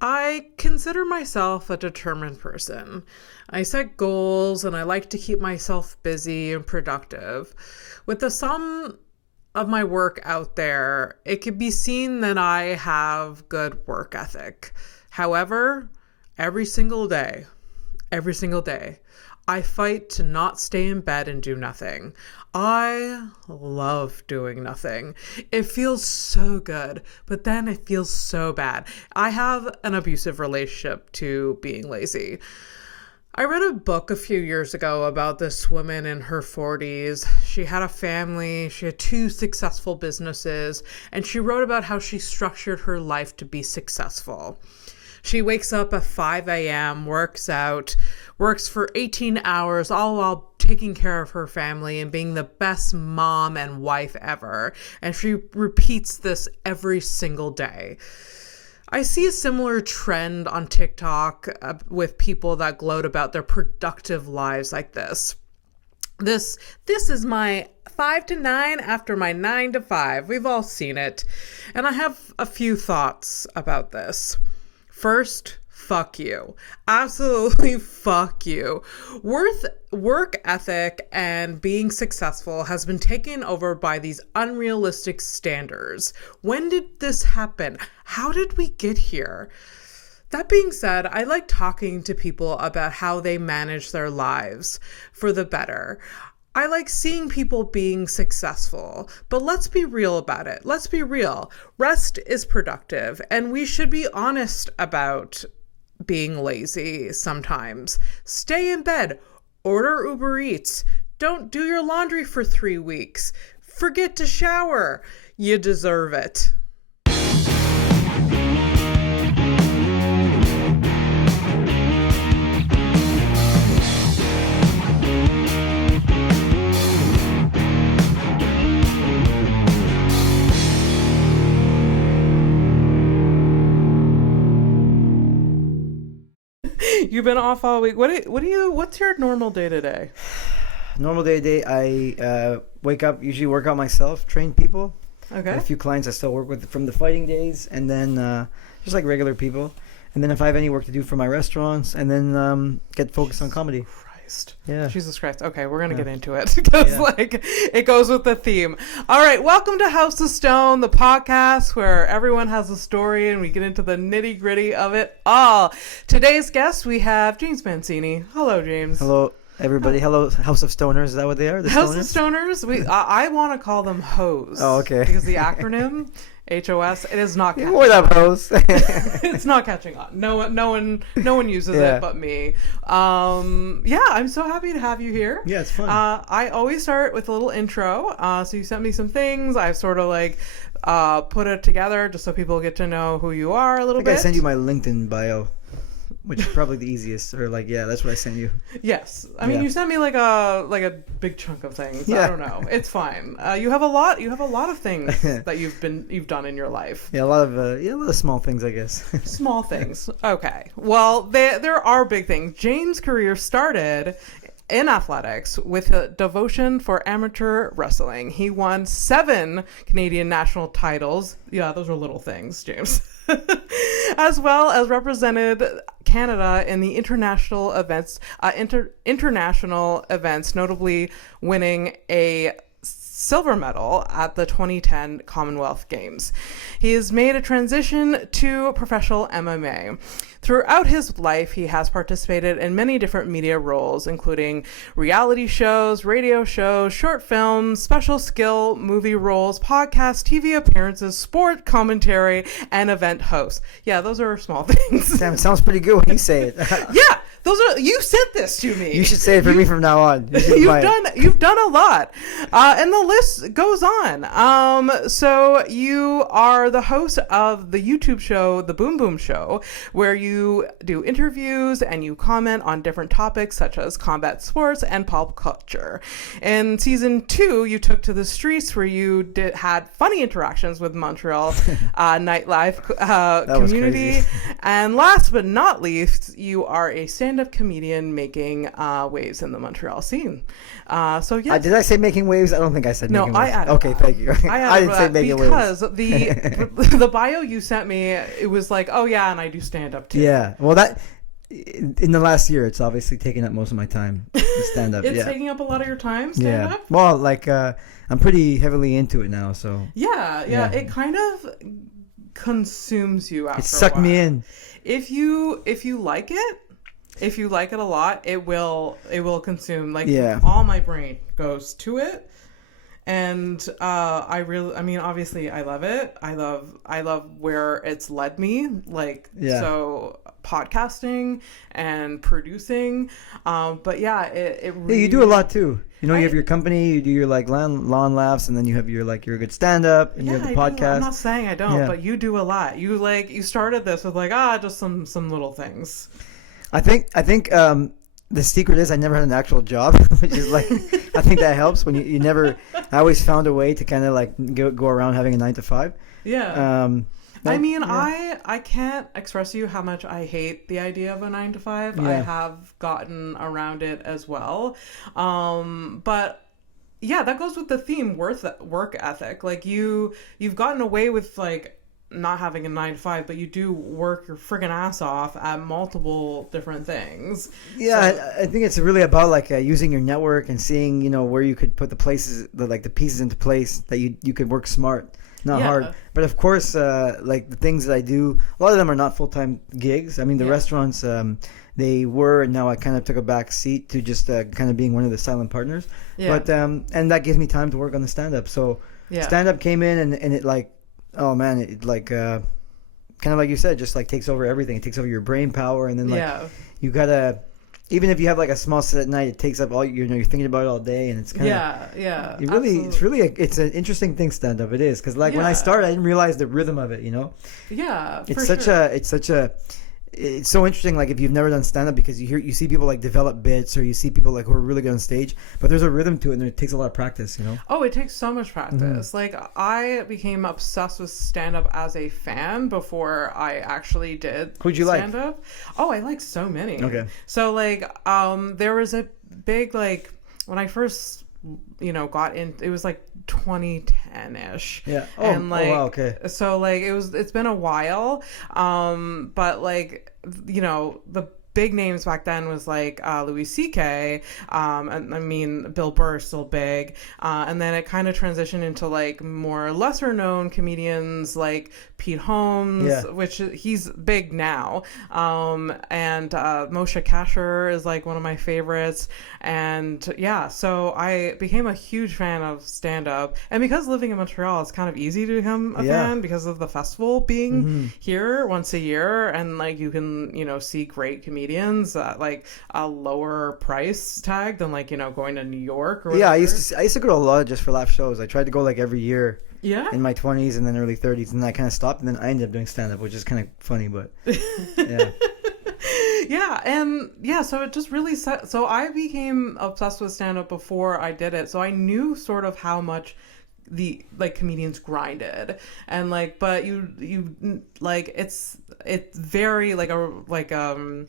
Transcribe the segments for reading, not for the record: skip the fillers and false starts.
I consider myself a determined person. I set goals and I like to keep myself busy and productive. With the sum of my work out there, it can be seen that I have good work ethic. However, every single day, I fight to not stay in bed and do nothing. I love doing nothing. It feels so good, but then it feels so bad. I have an abusive relationship to being lazy. I read a book a few years ago about this woman in her 40s. She had a family, she had two successful businesses, and she wrote about how she structured her life to be successful. She wakes up at 5 a.m., works out, works for 18 hours, all while taking care of her family and being the best mom and wife ever. And she repeats this every single day. I see a similar trend on TikTok with people that gloat about their productive lives like this. This is my 5 to 9 after my 9 to 5. We've all seen it. And I have a few thoughts about this. First, fuck you. Absolutely fuck you. Work ethic and being successful has been taken over by these unrealistic standards. When did this happen? How did we get here? That being said, I like talking to people about how they manage their lives for the better. I like seeing people being successful, but let's be real about it. Let's be real. Rest is productive, and we should be honest about being lazy sometimes. Stay in bed. Order Uber Eats. Don't do your laundry for 3 weeks. Forget to shower. You deserve it. You've been off all week. What's your normal day to day? Normal day to day, I wake up, usually work out myself, train people. Okay. Got a few clients I still work with from the fighting days, and then just like regular people. And then if I have any work to do for my restaurants, and then get focused on comedy. Christ. Yeah. Jesus Christ. Okay, we're going to get into it because it goes with the theme. All right, welcome to House of Stone, the podcast where everyone has a story and we get into the nitty gritty of it all. Today's guest, we have James Mancini. Hello, James. Hello, everybody. Hello, House of Stoners. Is that what they are? The House of Stoners? I want to call them HOES. Oh, okay. Because the acronym... HOS, it is not catching More that hose. It's not catching on. No one uses it but me. I'm so happy to have you here. Yeah, it's fun. I always start with a little intro. So you sent me some things. I've sort of put it together just so people get to know who you are a little bit. I send you my LinkedIn bio, which is probably the easiest. Or that's what I sent you. Yes, I mean you sent me like a big chunk of things. Yeah. I don't know. It's fine. You have a lot of things that you've done in your life. Yeah, a lot of small things, I guess. Small things. Okay. Well, there are big things. James' career started in athletics with a devotion for amateur wrestling. He won 7 Canadian national titles. Yeah, those are little things, James. As well as represented Canada in the international events, notably winning a silver medal at the 2010 Commonwealth Games. He has made a transition to professional MMA. Throughout his life, he has participated in many different media roles, including reality shows, radio shows, short films, special skill movie roles, podcasts, TV appearances, sport commentary, and event host. Yeah, those are small things. Damn, it sounds pretty good when you say it. Yeah, you sent this to me. You should say it for me from now on. You've done a lot, and the list goes on. So you are the host of the YouTube show, The Boom Boom Show, where you do interviews and you comment on different topics such as combat sports and pop culture. In season 2, you took to the streets where you had funny interactions with Montreal nightlife community. And last but not least, you are a stand stand-up comedian making waves in the Montreal scene. So yeah. Did I say making waves? I don't think I said making waves. No, I added Okay, that. thank you. I didn't say making because waves. the bio you sent me, it was like, oh yeah, and I do stand-up too. Yeah. Well, that in the last year, it's obviously taken up most of my time. Stand-up. It's taking up a lot of your time, stand-up? Yeah. Well, like I'm pretty heavily into it now, so. Yeah. It kind of consumes you after it sucked a while. me in. If you like it, if you like it a lot, it will consume. Like all my brain goes to it. And obviously I love it. I love where it's led me. Like so podcasting and producing. But yeah, it really, you do a lot too. You have your company, you do your like lawn laughs, and then you have your like you're a good stand-up, and you have the podcast. I'm not saying I don't, but you do a lot. You started this with like just some little things. I think the secret is I never had an actual job, which is like I think that helps when you never. I always found a way to kind of like go around having a 9 to 5. Yeah. I can't express to you how much I hate the idea of a 9 to 5. Yeah. I have gotten around it as well. But yeah, that goes with the theme work ethic. Like you've gotten away with like not having a 9 to 5, but you do work your friggin' ass off at multiple different things. Yeah, so, I think it's really about like using your network and seeing where you could put the pieces into place that you could work smart, not hard. But of course, like the things that I do, a lot of them are not full-time gigs. I mean, the restaurants, they were, and now I kind of took a back seat to just kind of being one of the silent partners. Yeah. But and that gives me time to work on the stand-up. So stand-up came in and it like, oh man, it like kind of like you said, just like takes over everything. It takes over your brain power, and then like you gotta, even if you have like a small set at night, it takes up all you're thinking about it all day, and it's kind of it's an interesting thing, stand up. It is, because like when I started, I didn't realize the rhythm of it. It's so interesting, like if you've never done stand-up, because you see people like develop bits, or you see people like who are really good on stage, but there's a rhythm to it, and it takes a lot of practice. Oh, it takes so much practice. Mm-hmm. Like I became obsessed with stand-up as a fan before I actually did Who'd you stand-up. Oh, I like so many. Okay. So like there was a big, like when I first got in, it was like 2010-ish. Yeah. Wow, okay. So like it's been a while, but like the big names back then was like Louis C.K. And I mean Bill Burr is still big, and then it kind of transitioned into like more lesser known comedians like Pete Holmes, which he's big now, and Moshe Kasher is like one of my favorites, and so I became a huge fan of stand-up, and because living in Montreal, it's kind of easy to become a fan because of the festival being here once a year, and like you can see great comedians at like a lower price tag than like going to New York or whatever. I used to go to a lot of Just for Laugh shows. I tried to go like every year in my 20s and then early 30s, and then I kind of stopped, and then I ended up doing stand-up, which is kind of funny, but so it just really so I became obsessed with stand-up before I did it, so I knew sort of how much the like comedians grinded, and like, but you like it's very like a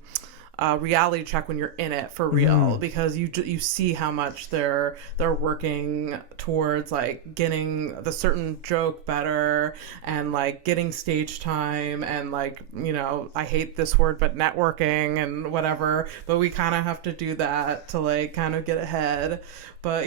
reality check when you're in it for real, because you see how much they're working towards like getting the certain joke better, and like getting stage time, and like I hate this word, but networking and whatever, but we kind of have to do that to like kind of get ahead. But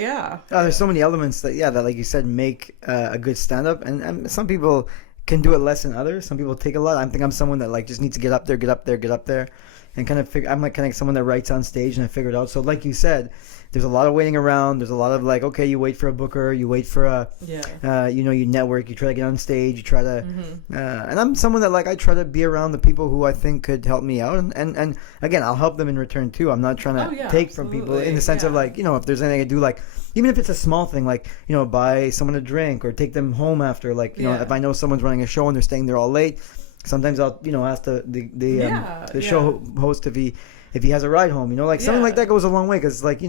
there's so many elements that like you said make a good stand-up, and some people can do it less than others. Some people take a lot. I think I'm someone that like just needs to get up there, and kind of figure. I'm like kind of someone that writes on stage, and I figure it out. So like you said, there's a lot of waiting around. There's a lot of like, okay, you wait for a booker, you wait for you network, you try to get on stage, you try to, and I'm someone that like I try to be around the people who I think could help me out, and again, I'll help them in return too. I'm not trying to take from people in the sense of like if there's anything I do, like even if it's a small thing, like buy someone a drink or take them home after, like if I know someone's running a show and they're staying there all late. Sometimes I'll, ask the show host if he if he has a ride home, like something like that goes a long way, because like,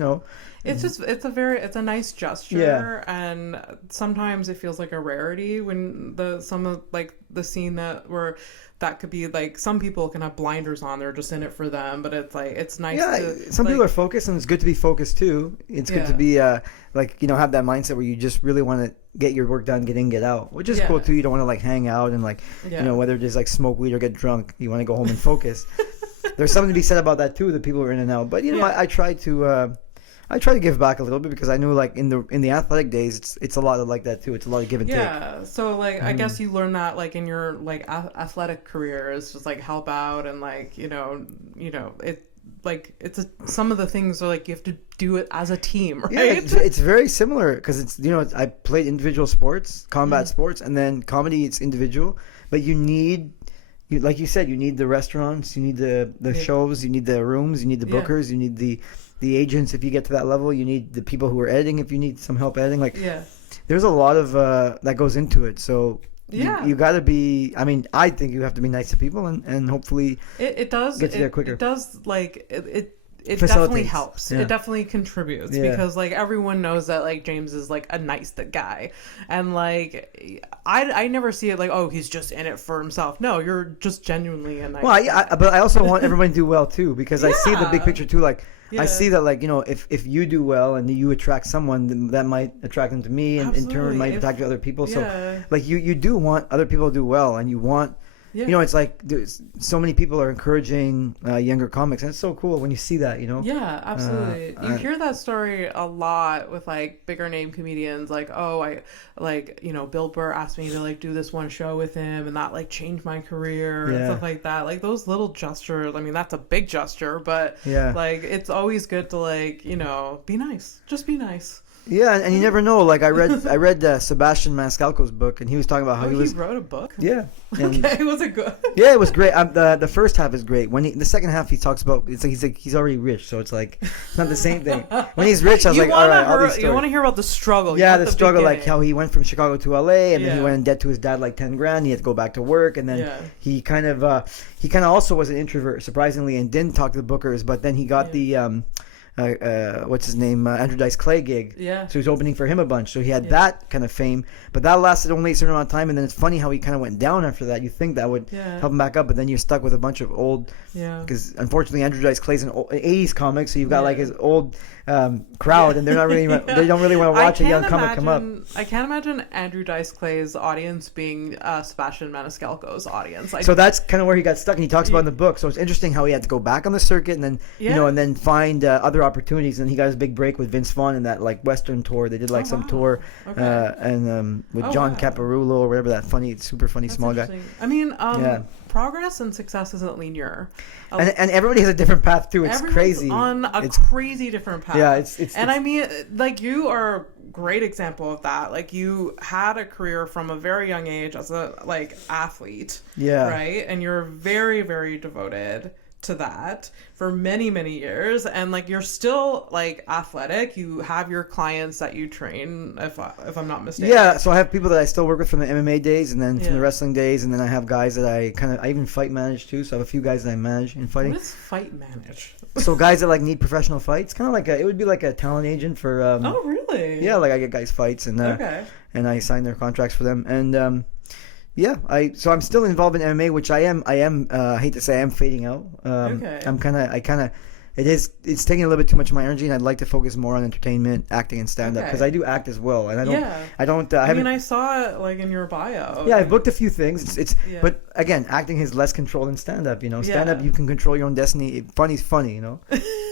it's a nice gesture, and sometimes it feels like a rarity when some of like the scene that could be like, some people can have blinders on, they're just in it for them, but it's like, it's nice to, some people are focused, and it's good to be focused too. It's good to be like, have that mindset where you just really want to get your work done, get in, get out, which is cool too. You don't want to like hang out and like whether just like smoke weed or get drunk, you want to go home and focus. There's something to be said about that too, the people who are in and out. But I try to give back a little bit, because I knew like in the athletic days, it's a lot of like that too. It's a lot of give and take. Yeah. So like, I guess you learn that like in your like athletic career, is just like help out, and like, it like, some of the things are like, you have to do it as a team, right? Yeah, it's very similar, because it's, I played individual sports, combat sports, and then comedy, it's individual, but you need, like you said, you need the restaurants, you need the shows, you need the rooms, you need the bookers, you need the agents if you get to that level, you need the people who are editing if you need some help editing. Like, there's a lot of that goes into it. So you got to be. I mean, I think you have to be nice to people, and hopefully it does get you there quicker. It does, like it definitely helps. It definitely contributes, because like everyone knows that like James is like a nice guy, and like I never see it like, oh, he's just in it for himself. No, you're just genuinely a nice guy. But I also want everyone to do well too, because I see the big picture too. Like, I see that, like, if you do well and you attract someone, then that might attract them to me, and in turn might attract other people. So like you do want other people to do well, and you want it's like there's so many people are encouraging younger comics, and it's so cool when you see that. Yeah, absolutely. You hear that story a lot with like bigger name comedians, like, oh, I like, Bill Burr asked me to like do this one show with him, and that like changed my career and stuff like that. Like those little gestures, I mean, that's a big gesture, but like, it's always good to like, be nice. Just be nice. Yeah, and you never know. Like I read Sebastian Maniscalco's book, and he was talking about how he wrote a book. Yeah. Okay, was it good? Yeah, it was great. The first half is great. The second half he talks about, it's like he's already rich, so it's like it's not the same thing. When he's rich, I was like, all right, all these stories. You want to hear about the struggle? Yeah, the struggle, like how he went from Chicago to LA, and then he went in debt to his dad, like $10,000. He had to go back to work, and then he kind of also was an introvert, surprisingly, and didn't talk to the bookers. But then he got the what's his name, Andrew Dice Clay gig. Yeah. So he was opening for him a bunch. So he had that kind of fame, but that lasted only a certain amount of time. And then it's funny how he kind of went down after that. You think that would help him back up, but then you're stuck with a bunch of old. Yeah. Because unfortunately, Andrew Dice Clay's an 80s comic, so you've got like his old crowd, and they're not really they don't really want to watch a young comic come up. I can't imagine Andrew Dice Clay's audience being Sebastian Maniscalco's audience. So that's kind of where he got stuck, and he talks about in the book. So it's interesting how he had to go back on the circuit, and then and then find other opportunities. And he got his big break with Vince Vaughn in that like Western tour. They did like some tour, and with John Caparulo or whatever, that super funny small guy. I mean, progress and success isn't linear, and everybody has a different path too. It's crazy on a crazy different path. Yeah, I mean, like, you are a great example of that. Like, you had a career from a very young age as a like athlete, right? And you're very, very devoted to that for many, many years, and like, you're still like athletic. You have your clients that you train, if I'm not mistaken. Yeah, so I have people that I still work with from the MMA days, and then from the wrestling days, and then I have guys that I even fight manage too. So I have a few guys that I manage in fighting. What is fight manage? So guys that like need professional fights, kind of like it would be like a talent agent for. Oh really? Yeah, like I get guys fights, and and I sign their contracts for them, and so I'm still involved in MMA, which I am. I hate to say, I am fading out. It's taking a little bit too much of my energy, and I'd like to focus more on entertainment, acting, and stand-up, because I do act as well, and I saw it like in your bio. Yeah, I've booked a few things. But again, acting has less control than stand-up. Stand-up, you can control your own destiny. Funny's funny.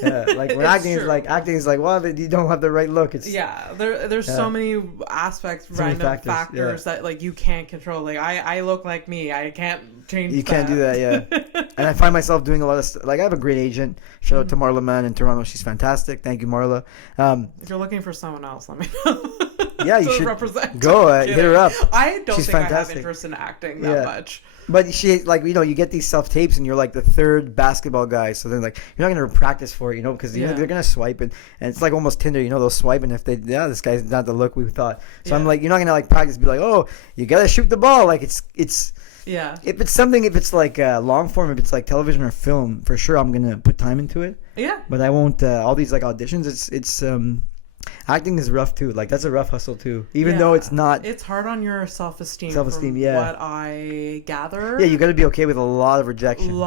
Like when acting is like, well, you don't have the right look. There's so many aspects, random factors that like you can't control. Like I look like me. I can't change. You can't do that. Yeah. And I find myself doing a lot of stuff. Like I have a great agent. Shout out to Marla Mann in Toronto. She's fantastic. Thank you, Marla. If you're looking for someone else, let me know. Yeah, you should represent. Go hit her up. I don't think I have interest in acting that much. But she, like, you get these self tapes, and you're like the third basketball guy. So then, like, you're not gonna practice for it, because they're gonna swipe it, and it's like almost Tinder. They'll swipe, and if this guy's not the look we thought. So I'm like, you're not gonna like practice, be like, oh, you gotta shoot the ball, like it's. Yeah. If it's like long form, if it's like television or film, for sure I'm gonna put time into it. Yeah. But I won't. All these like auditions, it's acting is rough too. Like that's a rough hustle too. Even though it's not. It's hard on your self-esteem. Self-esteem, from yeah. What I gather. Yeah, you got to be okay with a lot of rejection.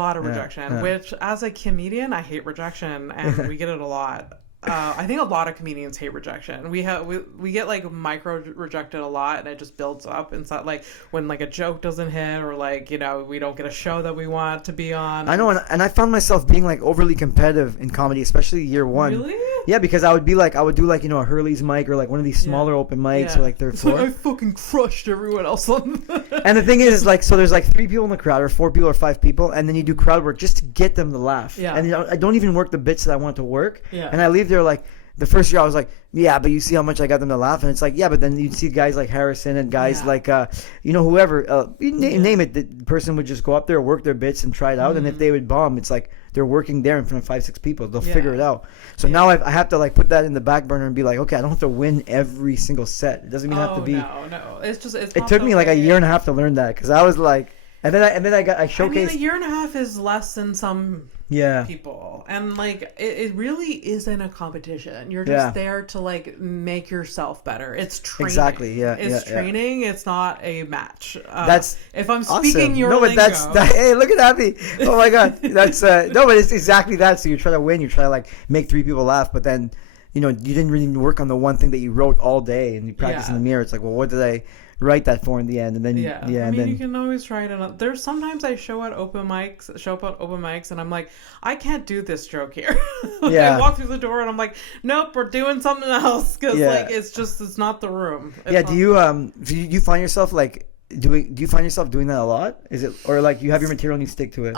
Which as a comedian, I hate rejection, and we get it a lot. I think a lot of comedians hate rejection. We get like micro rejected a lot, and it just builds up inside. Like when like a joke doesn't hit, or like we don't get a show that we want to be on. I know, and I found myself being like overly competitive in comedy, especially year one. Really? Yeah, because I would do like a Hurley's mic or like one of these smaller open mics or like third floor. Like I fucking crushed everyone else on. And the thing is like, so there's like 3 people in the crowd, or 4 people, or 5 people, and then you do crowd work just to get them to laugh. Yeah. And I don't even work the bits that I want to work. Yeah. And I leave there like. The first year I was like, yeah, but you see how much I got them to laugh, and it's like, yeah, but then you'd see guys like Harrison and guys like, whoever, name it, the person would just go up there, work their bits, and try it out, and if they would bomb, it's like they're working there in front of 5-6 people, they'll figure it out. So now I have to like put that in the back burner and be like, okay, I don't have to win every single set. It doesn't even have to be. No, it's it took me like a year and a half to learn that because I was like, and then I showcased. I mean, a year and a half is less than some. People, and like it really isn't a competition. You're just there to like make yourself better. It's training. Exactly. Yeah. It's training. It's not a match. That's if I'm awesome. speaking your lingo. Hey, look at Abby. Oh my God. That's no, but it's exactly that. So you try to win. You try to like make 3 people laugh, but then you didn't really work on the one thing that you wrote all day, and you practice in the mirror. It's like, well, what did I write that for in the end? And then I mean, you can always try it. There's sometimes I show up at open mics, and I'm like, I can't do this joke here. I walk through the door and I'm like, nope, we're doing something else because like it's not the room. Do you find yourself like doing that a lot? Is it, or like you have your material and you stick to it?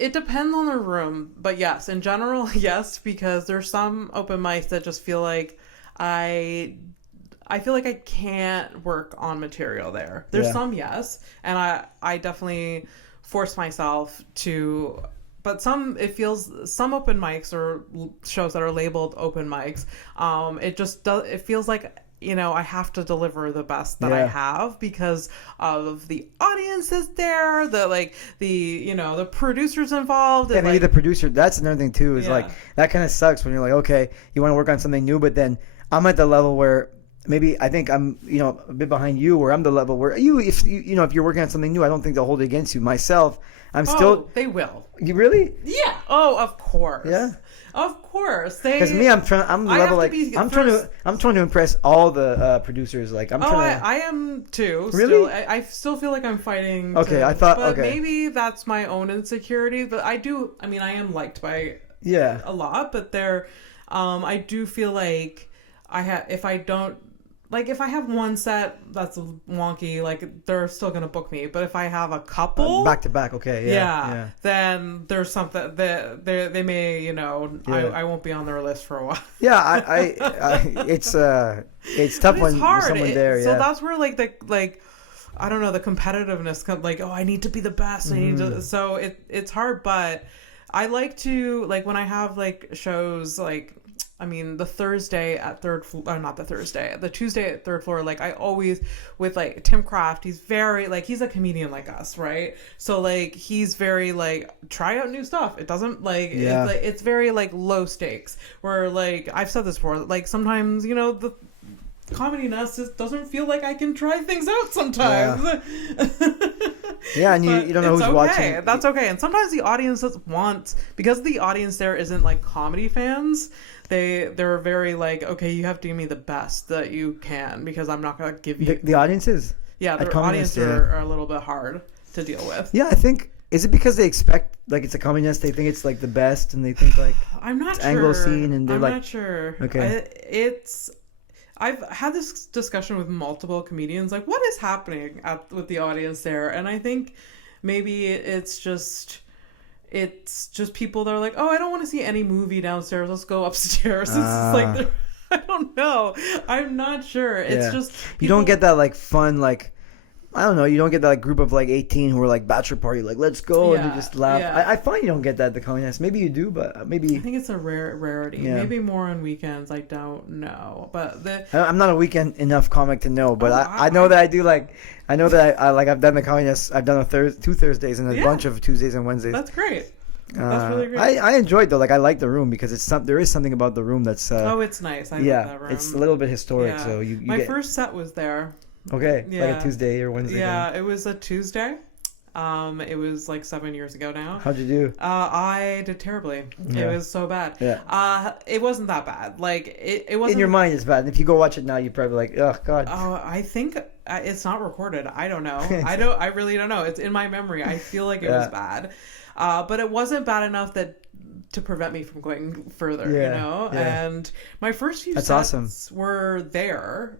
It depends on the room, but yes, in general, yes, because there's some open mics that just feel like I feel like I can't work on material there. There's some, yes. And I definitely force myself to, but some open mics or shows that are labeled open mics, it feels like, I have to deliver the best that I have because of the audience is there, the producers involved. Yeah, maybe the producer, that's another thing too, is like, that kind of sucks when you're like, okay, you want to work on something new, but then I'm at the level where maybe I think I'm, a bit behind you, where I'm the level where if you're working on something new, I don't think they'll hold it against you. Myself, still. They will. You really? Yeah. Oh, of course. Yeah. Of course. Because me, I'm trying to impress all the producers. Like I am too. Really? I still feel like I'm fighting. Okay, but maybe that's my own insecurity. But I am liked by a lot. But I do feel like if I have one set that's wonky, like they're still gonna book me. But if I have a couple back to back, okay, then there's something that they may, I won't be on their list for a while. Yeah, it's tough when there's someone there. So that's where I don't know, the competitiveness comes. Like, I need to be the best. I need to. So it's hard, but I like to when I have shows the Thursday at the Tuesday at third floor, I always, with Tim Kraft, he's very, he's a comedian like us, right? So, he's very, try out new stuff. It doesn't, it's very, low stakes, where, I've said this before, sometimes, the comedy-ness just doesn't feel like I can try things out sometimes. Yeah, and you don't know who's watching. That's okay. And sometimes the audience because the audience there isn't comedy fans, they're very okay, you have to give me the best that you can because I'm not going to give you... The audiences? Yeah, the audience are a little bit hard to deal with. Yeah, I think... Is it because they expect it's a comedy-ness, they think it's the best, and they think I'm not sure. Anglo scene, and they're I'm not sure. Okay. I've had this discussion with multiple comedians, what is happening with the audience there? And I think maybe it's just people that are I don't want to see any movie downstairs. Let's go upstairs. It's I don't know. I'm not sure. It's just people... You don't get that fun I don't know. You don't get that like, group of like 18 who are like bachelor party, like let's go, and you just laugh. I find you don't get that at the Comedy Nest. Maybe you do, but maybe I think it's a rarity. Yeah. Maybe more on weekends. I don't know, but I'm not a weekend enough comic to know, but I know that I do like. I know that I like I've done the Comedy Nest. I've done 2 Thursdays and a bunch of Tuesdays and Wednesdays. That's great. That's really great. I enjoyed though. Like I like the room because there is something about the room that's. It's nice. I love that room. It's a little bit historic. Yeah. So my first set was there. Okay, like a Tuesday or Wednesday. Yeah, it was a Tuesday. It was like 7 years ago now. How'd you do? I did terribly. Yeah. It was so bad. Yeah. It wasn't that bad. Like it wasn't. In your mind, it's bad. And if you go watch it now, you're probably like, oh god. Oh, I think it's not recorded. I don't know. I really don't know. It's in my memory. I feel like it was bad, but it wasn't bad enough to prevent me from going further, you know? Yeah. And my first few sets were there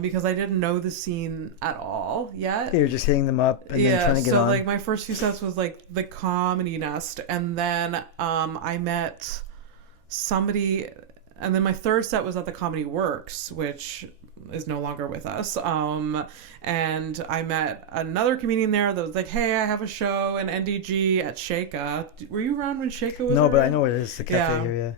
because I didn't know the scene at all yet. You were just hitting them up and then trying to get on. So like my first few sets was like the Comedy Nest, and then I met somebody, and then my third set was at the Comedy Works, which is no longer with us. And I met another comedian there that was like, hey, I have a show in NDG at Shaka. Were you around when Shaka was No, but I know what it is. The cafe here, yeah.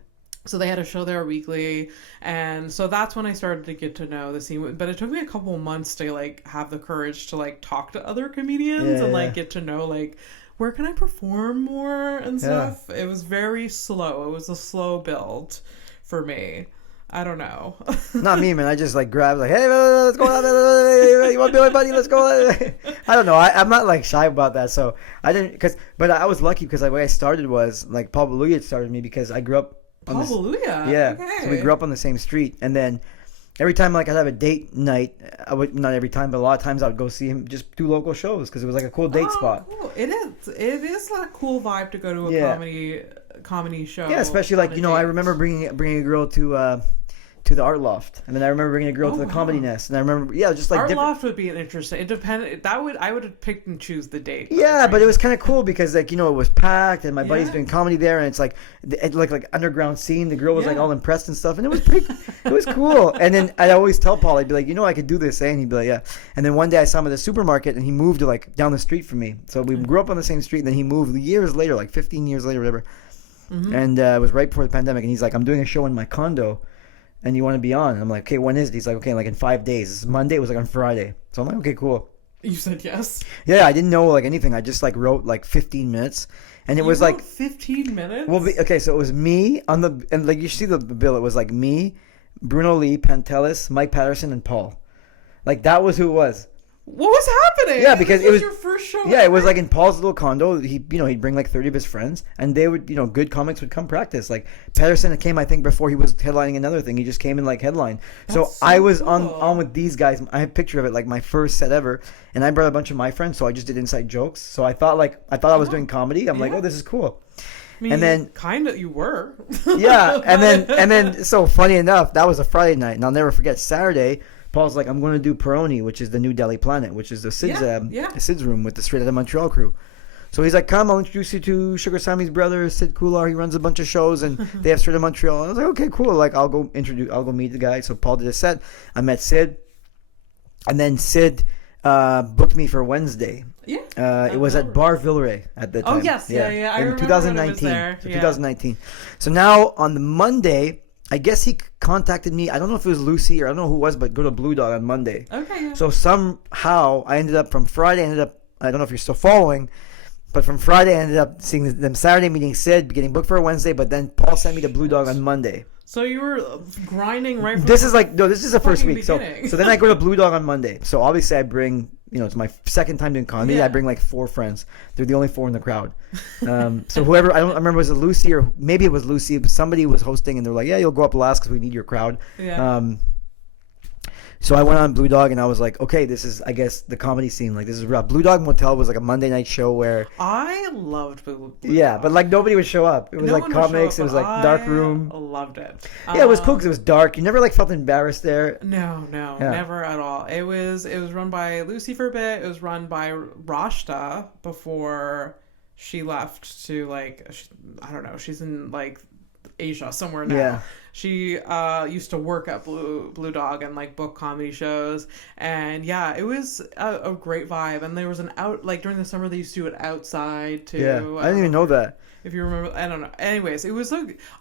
So they had a show there weekly. And so that's when I started to get to know the scene. But it took me a couple of months to like have the courage to like talk to other comedians and like get to know like, where can I perform more and stuff. It was very slow. It was a slow build for me. I don't know. Not me, man. I just like grab like, hey, let's go out. You want to be my buddy? Let's go. I don't know. I'm not like shy about that. So I didn't, but I was lucky because the way I started was like Paul Beluga had started me because I grew up. Paul Beluga? Yeah. Okay. So we grew up on the same street. And then every time like I'd have a date night, not every time, but a lot of times I would go see him just do local shows because it was like a cool date spot. Cool. It is a cool vibe to go to a comedy show. Yeah, especially like, you know, I remember bringing a girl to the Art Loft, and then I remember bringing a girl to the Comedy Nest, and I remember just like Art Loft would be an interesting. It depended. I would have picked and choose the date. Yeah, but it was kind of cool because like, you know, it was packed, and my buddy's doing comedy there, and it's like like underground scene. The girl was like all impressed and stuff, and it was it was cool. And then I'd always tell Paul, I'd be like, you know, I could do this, and he'd be like, yeah. And then one day I saw him at the supermarket, and he moved to like down the street from me. So we grew up on the same street, and then he moved years later, like 15 years later, whatever. Mm-hmm. And it was right before the pandemic, and he's like, I'm doing a show in my condo. And you want to be on? And I'm like, okay, when is it? He's like, okay, like in 5 days. This is Monday. It was like on Friday. So I'm like, okay, cool. You said yes? Yeah, I didn't know like anything. I just like wrote like 15 minutes. And it was like 15 minutes? Well, okay, so it was me on the, and like you see the bill, it was like me, Bruno Lee, Pantelis, Mike Patterson, and Paul. Like that was who it was. What was happening? Yeah, because it was your first show. Yeah, it was like in Paul's little condo. He'd bring like 30 of his friends, and they would, good comics would come practice. Like Patterson came, I think, before he was headlining another thing. He just came in like headline. So I was cool. on with these guys. I have a picture of it, like my first set ever, and I brought a bunch of my friends. So I just did inside jokes. So I thought I was doing comedy. I'm like, oh, this is cool. I mean, and then kind of you were. Yeah, and then so funny enough, that was a Friday night, and I'll never forget Saturday. Paul's like, I'm going to do Peroni, which is the New Delhi Planet, which is the Sid's room with the Straight Outta Montreal crew. So he's like, come, I'll introduce you to Sugar Sammy's brother, Sid Kular. He runs a bunch of shows, and they have Straight Outta Montreal. And I was like, okay, cool. Like, I'll go meet the guy. So Paul did a set. I met Sid, and then Sid booked me for Wednesday. Yeah. It was at Bar Villeray at the time. Oh yes, yeah. I remember 2019. when it was there. So 2019. So now on the Monday, I guess he contacted me. I don't know if it was Lucy or I don't know who it was, but go to Blue Dog on Monday. Okay. Yeah. So somehow I ended up from Friday. I don't know if you're still following, but from Friday I ended up seeing them Saturday, meeting Sid, getting booked for a Wednesday. But then Paul sent me to Blue Dog on Monday. So you were grinding right from this is the first week. So then I go to Blue Dog on Monday. So obviously I bring, it's my second time doing comedy. Yeah. I bring like 4 friends. They're the only 4 in the crowd. So whoever, I remember, was it Lucy or maybe it was Lucy, but somebody was hosting and they're like, yeah, you'll go up last because we need your crowd. Yeah. So I went on Blue Dog and I was like, okay, this is, I guess, the comedy scene. Like, this is rough. Blue Dog Motel was like a Monday night show where... I loved Blue Dog. Yeah, but like nobody would show up. It was like comics. It was like dark room. I loved it. Yeah, it was cool because it was dark. You never like felt embarrassed there. No, never at all. It was run by Lucy for a bit. It was run by Rashta before she left to like, I don't know. She's in like Asia somewhere now. Yeah. She used to work at Blue Dog and like book comedy shows, and yeah, it was a great vibe. And there was an like during the summer they used to do it outside too. Yeah, I didn't even know that. If you remember, I don't know. Anyways, it was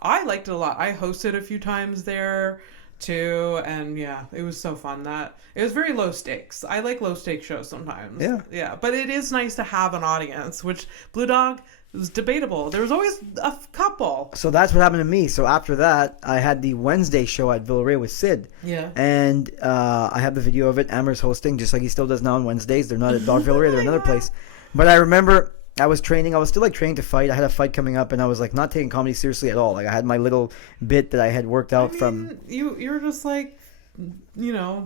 I liked it a lot. I hosted a few times there too, and yeah, it was so fun. That it was very low stakes. I like low stakes shows sometimes. Yeah, but it is nice to have an audience, which Blue Dog. It was debatable. There was always a couple. So that's what happened to me. So after that, I had the Wednesday show at Villeray with Sid. Yeah. And I have the video of it. Amber's hosting, just like he still does now on Wednesdays. They're not at Dog Villeray. They're another place. But I remember I was training. I was still like training to fight. I had a fight coming up, and I was like not taking comedy seriously at all. Like I had my little bit that I had worked out from. You were just like,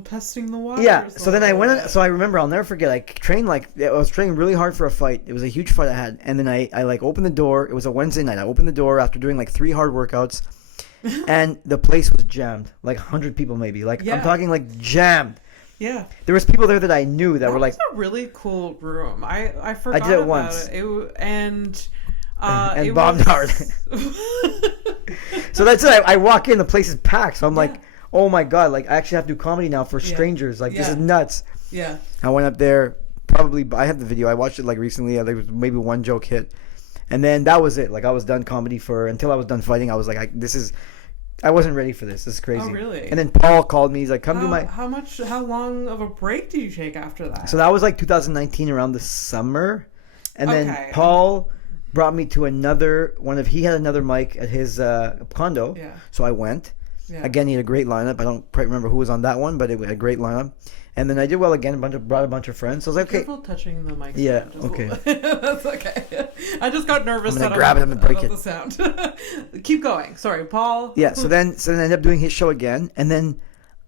testing the waters. Yeah. So then I went. So I remember, I'll never forget. I trained I was training really hard for a fight. It was a huge fight I had, and then I like opened the door. It was a Wednesday night. I opened the door after doing like 3 hard workouts, and the place was jammed. Like 100 people maybe. Like I'm talking like jammed. Yeah. There was people there that I knew that were like. It was a really cool room. I forgot I did it about once. And it bombed hard. So that's it. I walk in, the place is packed. So I'm like. Oh my God, like I actually have to do comedy now for strangers. Like this is nuts. Yeah. I went up there, probably, I have the video. I watched it like recently. There was maybe one joke hit. And then that was it. Like I was done comedy until I was done fighting. I was like, I wasn't ready for this. This is crazy. Oh, really? And then Paul called me. He's like, come do my. How long of a break did you take after that? So that was like 2019 around the summer. And then Paul brought me to he had another mic at his condo. Yeah. So I went. Yeah. Again, he had a great lineup. I don't quite remember who was on that one, but it was a great lineup. And then I did well again. Brought a bunch of friends. So I was like, okay. Careful touching the mic. Yeah. Okay. That's okay. I just got nervous. I'm gonna grab it and break it. The sound. Keep going. Sorry, Paul. Yeah. So then I ended up doing his show again, and then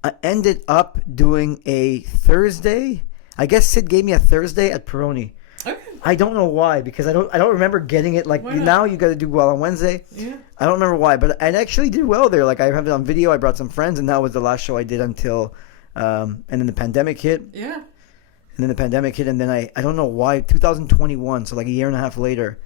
I ended up doing a Thursday. I guess Sid gave me a Thursday at Peroni. Okay. I don't know why, because I don't remember getting it. Like now you got to do well on Wednesday. Yeah. I don't remember why, but I actually did well there. Like I have it on video. I brought some friends, and that was the last show I did until, and then the pandemic hit. Yeah. And then the pandemic hit, and then I don't know why 2021. So like a year and a half later.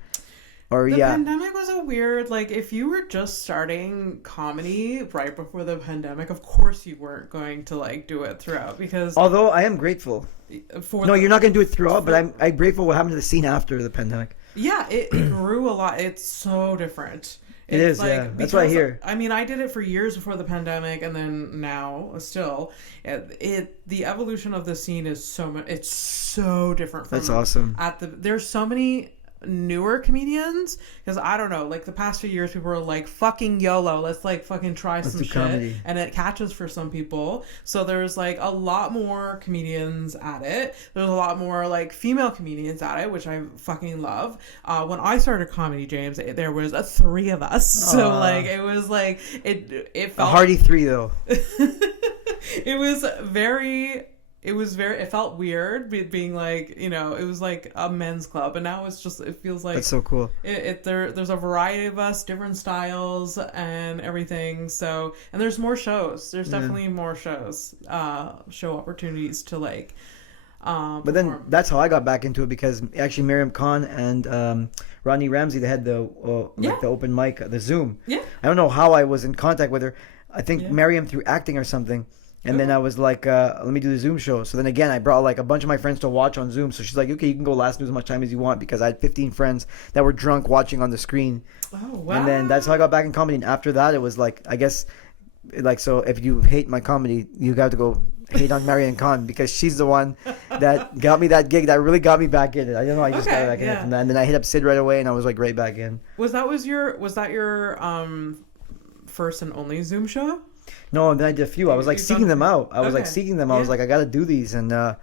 The pandemic was a weird, like, if you were just starting comedy right before the pandemic, of course you weren't going to, like, do it throughout, because... Although I am grateful. You're not going to do it throughout, but I'm grateful what happened to the scene after the pandemic. Yeah, it grew a lot. It's so different. It is, yeah. That's what I hear. I mean, I did it for years before the pandemic, and then now, still, the evolution of the scene is it's so different from... That's awesome. There's so many... newer comedians, because I don't know, like the past few years people were like fucking YOLO, let's like fucking try some shit comedy. And it catches for some people, so there's like a lot more comedians at it. There's a lot more like female comedians at it, which I fucking love. When I started comedy, James, there was 3 of us. So like it was like it felt a hearty 3 though. It felt weird being like, it was like a men's club, and now it feels like... That's so cool. There's a variety of us, different styles and everything, so... And there's more shows. There's definitely more shows, show opportunities to like... but then that's how I got back into it, because actually Miriam Khan and Rodney Ramsey, they had the open mic, the Zoom. Yeah. I don't know how I was in contact with her. I think Miriam through acting or something. And then I was like, let me do the Zoom show. So then again, I brought like a bunch of my friends to watch on Zoom. So she's like, okay, you can go last as much time as you want, because I had 15 friends that were drunk watching on the screen. Oh, wow. And then that's how I got back in comedy. And after that, it was like, I guess, like, so if you hate my comedy, you got to go hate on Marianne Khan, because she's the one that got me that gig that really got me back in it. I don't know, I just got back in it from that. And then I hit up Sid right away, and I was like right back in. Was that your first and only Zoom show? No, and then I did a few. I was like seeking them out. I was like seeking them. I was like, I got to do these. And I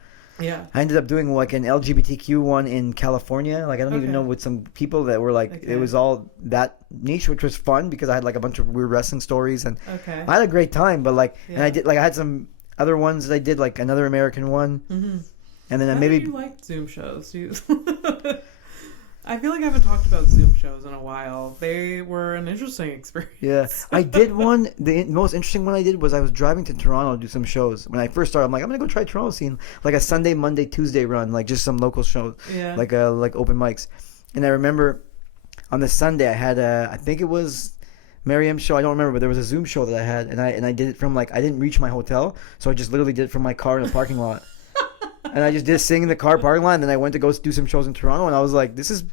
ended up doing like an LGBTQ one in California. Like I don't even know, with some people that were like, it was all that niche, which was fun because I had like a bunch of weird wrestling stories. And I had a great time. But like, and I did like, I had some other ones that I did, like another American one. Mm-hmm. And then maybe... you liked Zoom shows. I feel like I haven't talked about Zoom shows in a while. They were an interesting experience. Yeah. I did one. The most interesting one I did was I was driving to Toronto to do some shows. When I first started, I'm like, I'm going to go try Toronto scene. Like a Sunday, Monday, Tuesday run. Like just some local shows. Yeah. Like open mics. And I remember on the Sunday I had I think it was Miriam's show, I don't remember, but there was a Zoom show that I had, and I did it from like, I didn't reach my hotel, so I just literally did it from my car in the parking lot. And I just did sing in the car parking lot, and then I went to go do some shows in Toronto, and I was like, this is...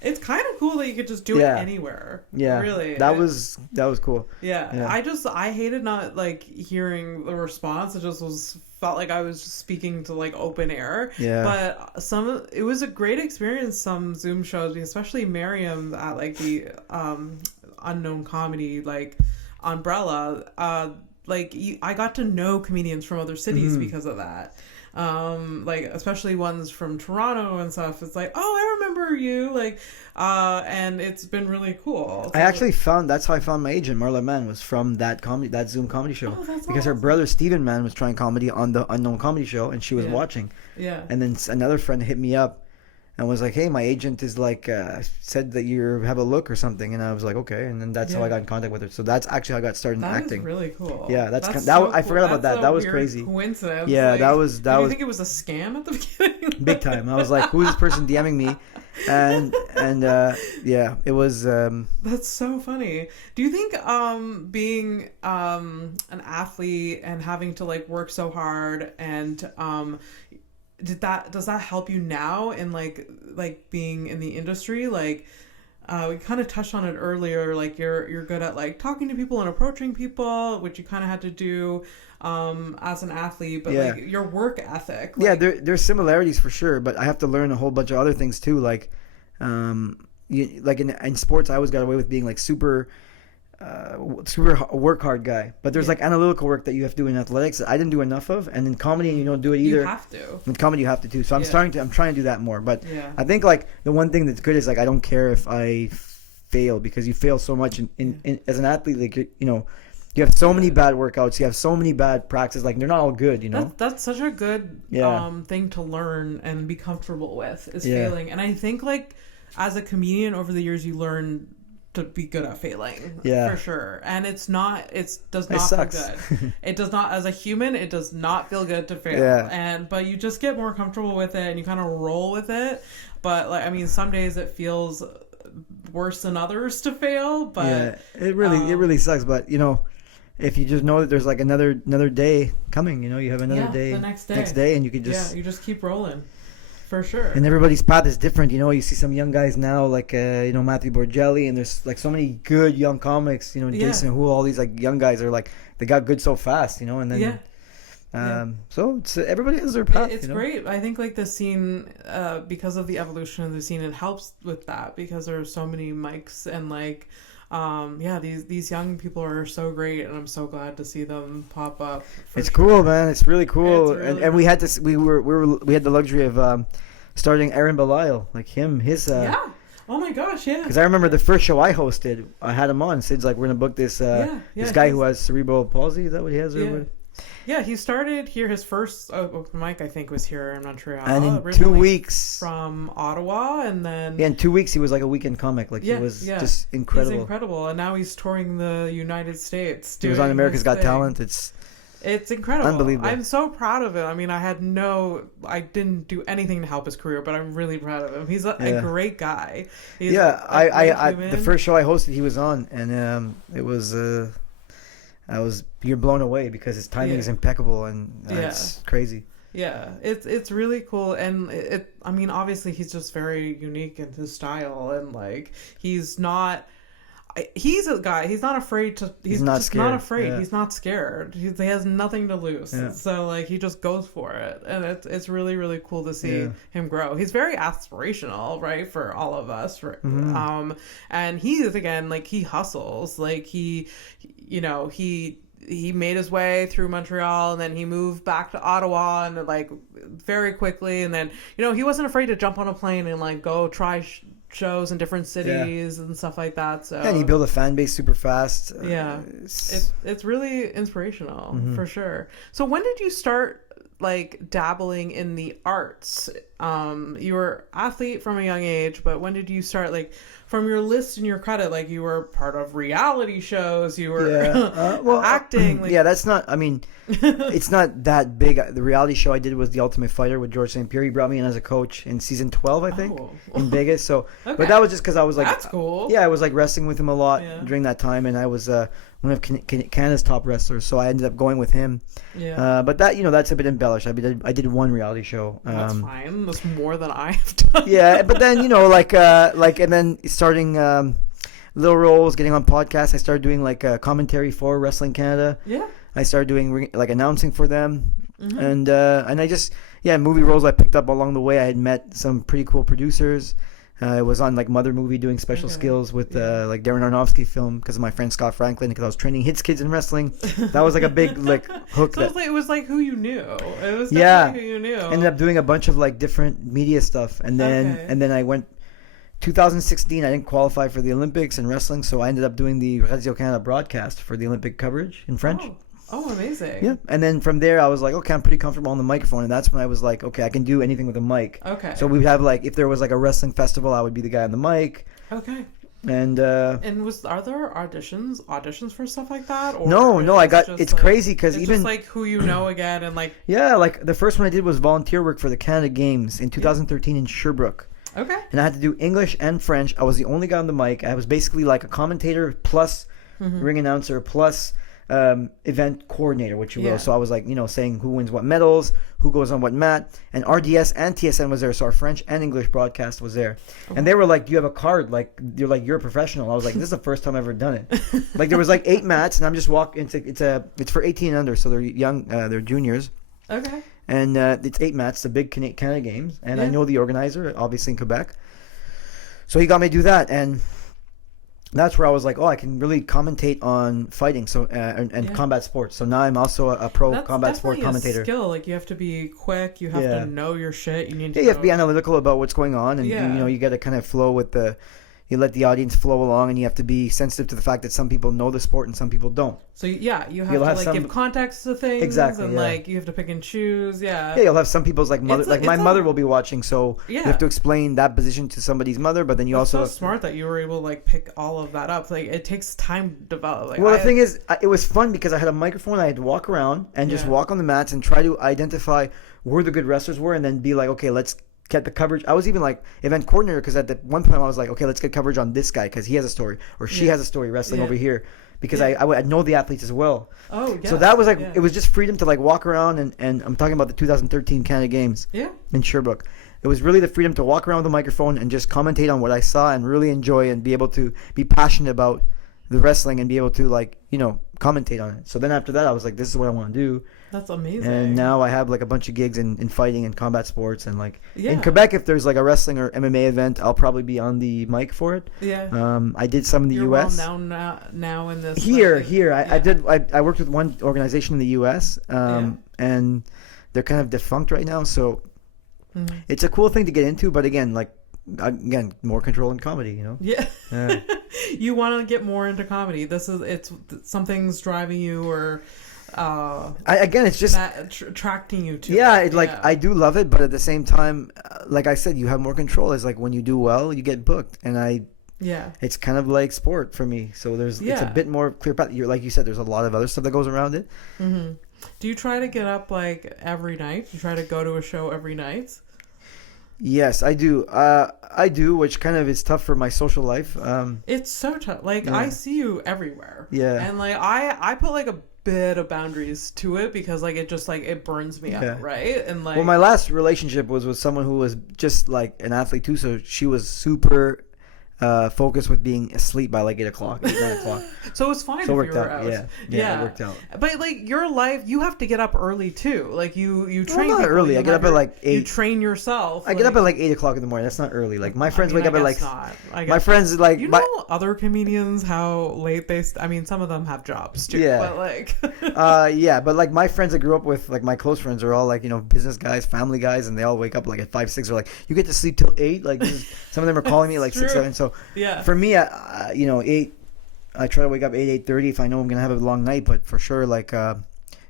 It's kind of cool that you could just do it anywhere. Yeah. Really. That was cool. Yeah. I hated not like hearing the response. It just felt like I was just speaking to like open air. Yeah. But it was a great experience, some Zoom shows, especially Miriam at like the unknown comedy like umbrella. I got to know comedians from other cities because of that. Like especially ones from Toronto and stuff. It's like, oh, I remember you, like, and it's been really cool. So, that's how I found my agent, Marla Mann, was from that Zoom comedy show. Oh, that's because awesome. her brother Stephen Mann was trying comedy on the Unknown Comedy Show, and she was watching. Yeah. And then another friend hit me up and was like, hey, my agent is like said that you have a look or something, and I was like, okay, and then that's how I got in contact with her. So that's actually how I got started in acting. That is really cool. Yeah, that's so I forgot about that. That was crazy. Coincidence. Yeah, like, that was. Did you think it was a scam at the beginning? Big time. I was like, who is this person DMing me? And yeah, it was. That's so funny. Do you think being an athlete and having to like work so hard and does that help you now in like being in the industry? Like we kind of touched on it earlier, like you're good at like talking to people and approaching people, which you kind of had to do as an athlete, but like your work ethic, like, there's similarities for sure, but I have to learn a whole bunch of other things too, like like in sports I always got away with being like super work hard guy, but there's like analytical work that you have to do in athletics that I didn't do enough of, and in comedy you don't do it either. You have to. In comedy you have to too. So I'm trying to do that more. But I think like the one thing that's good is like I don't care if I fail, because you fail so much in as an athlete, like you have so many bad workouts, you have so many bad practices, like they're not all good, That's such a good thing to learn and be comfortable with, is failing. And I think like as a comedian over the years you learn to be good at failing, for sure. And it does not feel good. It does not, as a human, it does not feel good to fail. But you just get more comfortable with it and you kind of roll with it. But like, I mean, some days it feels worse than others to fail, but it really sucks. But if you just know that there's like another day coming, you have another day, the next day, and you can just you just keep rolling. For sure. And everybody's path is different. You see some young guys now, like Matthew Borgelli, and there's like so many good young comics. Jason Hu, all these like young guys are like, they got good so fast. And then so it's everybody has their path. It's great. I think like the scene, because of the evolution of the scene, it helps with that, because there are so many mics and like. These young people are so great, and I'm so glad to see them pop up. It's cool, man. It's really cool. And we had we had the luxury of starting Aaron Belial, like his. Oh my gosh, yeah. Because I remember the first show I hosted, I had him on. Sid's like, we're gonna book this this guy who has cerebral palsy. Is that what he has? Yeah, he started here. His first open mic, I think, was here in Montreal. And in 2 weeks from Ottawa, and then in 2 weeks he was like a weekend comic. Like he was just incredible. He's incredible, and now he's touring the United States. He was on America's Got Talent. It's incredible. Unbelievable. I'm so proud of him. I mean, I didn't do anything to help his career, but I'm really proud of him. He's a great guy. The first show I hosted, he was on, and it was. You're blown away because his timing is impeccable, and it's crazy. Yeah, it's really cool, and I mean, obviously he's just very unique in his style, and like he's a guy. He's not afraid to. He's not just scared. Not afraid. Yeah. He's not scared. He has nothing to lose. Yeah. So like he just goes for it, and it's really really cool to see him grow. He's very aspirational, right, for all of us. Right? Mm-hmm. And he is, again, like he hustles. Like he made his way through Montreal, and then he moved back to Ottawa, and like very quickly, and then he wasn't afraid to jump on a plane and like go try shows in different cities and stuff like that. So and he built a fan base super fast. It's really inspirational, for sure. So when did you start like dabbling in the arts? You were athlete from a young age, but when did you start like from your list and your credit, like you were part of reality shows, you were acting. Like... Yeah, that's not. I mean, it's not that big. The reality show I did was The Ultimate Fighter with George St. Pierre. He brought me in as a coach in season 12, I think, in Vegas. So, okay. But that was just because I was like, that's cool. Yeah, I was like wrestling with him a lot during that time, and I was one of Canada's top wrestlers. So I ended up going with him. Yeah. But that that's a bit embellished. I did one reality show. That's fine. That's more than I have done. Yeah, but then and then starting little roles, getting on podcasts. I started doing like commentary for Wrestling Canada. Yeah. I started doing like announcing for them, and I just movie roles I picked up along the way. I had met some pretty cool producers. I was on like Mother Movie doing special skills with like Darren Aronofsky film because of my friend Scott Franklin, because I was training his kids in wrestling. That was like a big like hook. So it was like who you knew. It was definitely who you knew. Ended up doing a bunch of like different media stuff, and then I went. 2016, I didn't qualify for the Olympics in wrestling, so I ended up doing the Radio Canada broadcast for the Olympic coverage in French. Oh, amazing. Yeah, and then from there, I was like, okay, I'm pretty comfortable on the microphone, and that's when I was like, okay, I can do anything with a mic. Okay. So we have like, if there was like a wrestling festival, I would be the guy on the mic. Okay. And are there auditions for stuff like that? Or no, I got it's like, crazy because even just like who you know again and like like the first one I did was volunteer work for the Canada Games in 2013 in Sherbrooke. Okay. And I had to do English and French. I was the only guy on the mic. I was basically like a commentator plus ring announcer plus event coordinator, which you will. So I was like, saying who wins what medals, who goes on what mat. And RDS and TSN was there, so our French and English broadcast was there. Okay. And they were like, do you have a card? Like, you're a professional. I was like, this is the first time I've ever done it. Like, there was like 8 mats, and I'm just walking. It's for 18 and under, so they're young, they're juniors. Okay. And it's 8 mats, the big Canada Games. And I know the organizer, obviously in Quebec. So he got me to do that. And that's where I was like, I can really commentate on fighting and combat sports. So now I'm also a pro combat sport commentator. That's skill. Like, you have to be quick. You have to know your shit. You need to you have to be analytical about what's going on. And, you got to kind of flow with you let the audience flow along, and you have to be sensitive to the fact that some people know the sport and some people don't. So you have to give context to things, exactly, and like you have to pick and choose. You'll have some people's like mother, my mother will be watching, so you have to explain that position to somebody's mother, but then you also so smart that you were able to like pick all of that up. Like, it takes time to develop. Like, the thing is, it was fun because I had a microphone. I had to walk around and just walk on the mats and try to identify where the good wrestlers were, and then be like, okay, let's get the coverage. I was even like event coordinator because at one point I was like, okay, let's get coverage on this guy because he has a story or she has a story wrestling over here, because I know the athletes as well. So that was like it was just freedom to like walk around, and I'm talking about the 2013 Canada Games in Sherbrooke. It was really the freedom to walk around with a microphone and just commentate on what I saw and really enjoy and be able to be passionate about the wrestling and be able to like commentate on it. So then after that I was like, this is what I want to do. That's amazing. And now I have like a bunch of gigs in fighting and combat sports, and like in Quebec, if there's like a wrestling or MMA event, I'll probably be on the mic for it. I did some in the U.S. Well now in this here I worked with one organization in the U.S. And they're kind of defunct right now, so it's a cool thing to get into, but again more control in comedy, You want to get more into comedy. It's something's driving you, or it's just attracting you to it. I do love it, but at the same time, like I said, you have more control. It's like when you do well, you get booked, and it's kind of like sport for me. So it's a bit more clear path. Like you said, there's a lot of other stuff that goes around it. Do you try to get up like every night? Do you try to go to a show every night? Yes, I do. Which kind of is tough for my social life. It's so tough. Like, I see you everywhere. Yeah. And like I put like a bit of boundaries to it because like it just like it burns me out, right? And like, well, my last relationship was with someone who was just like an athlete too, so she was super focused with being asleep by like 8 o'clock, 9 o'clock. So it was fine. So it worked out. Yeah, it worked out. But like your life, you have to get up early too. Like you train. Well, not early. I get up at like 8. You train yourself. I get up at like 8 o'clock in the morning. That's not early. Like my friends wake up at like. Not. My friends like. Other comedians how late they. I mean, some of them have jobs too. Yeah. But like. But like my friends I grew up with, like my close friends are all like business guys, family guys, and they all wake up like at 5, 6. They're like, you get to sleep till 8. Like some of them are calling me like 6, 7. So for me, 8. I try to wake up 8:30 if I know I'm gonna have a long night. But for sure, like I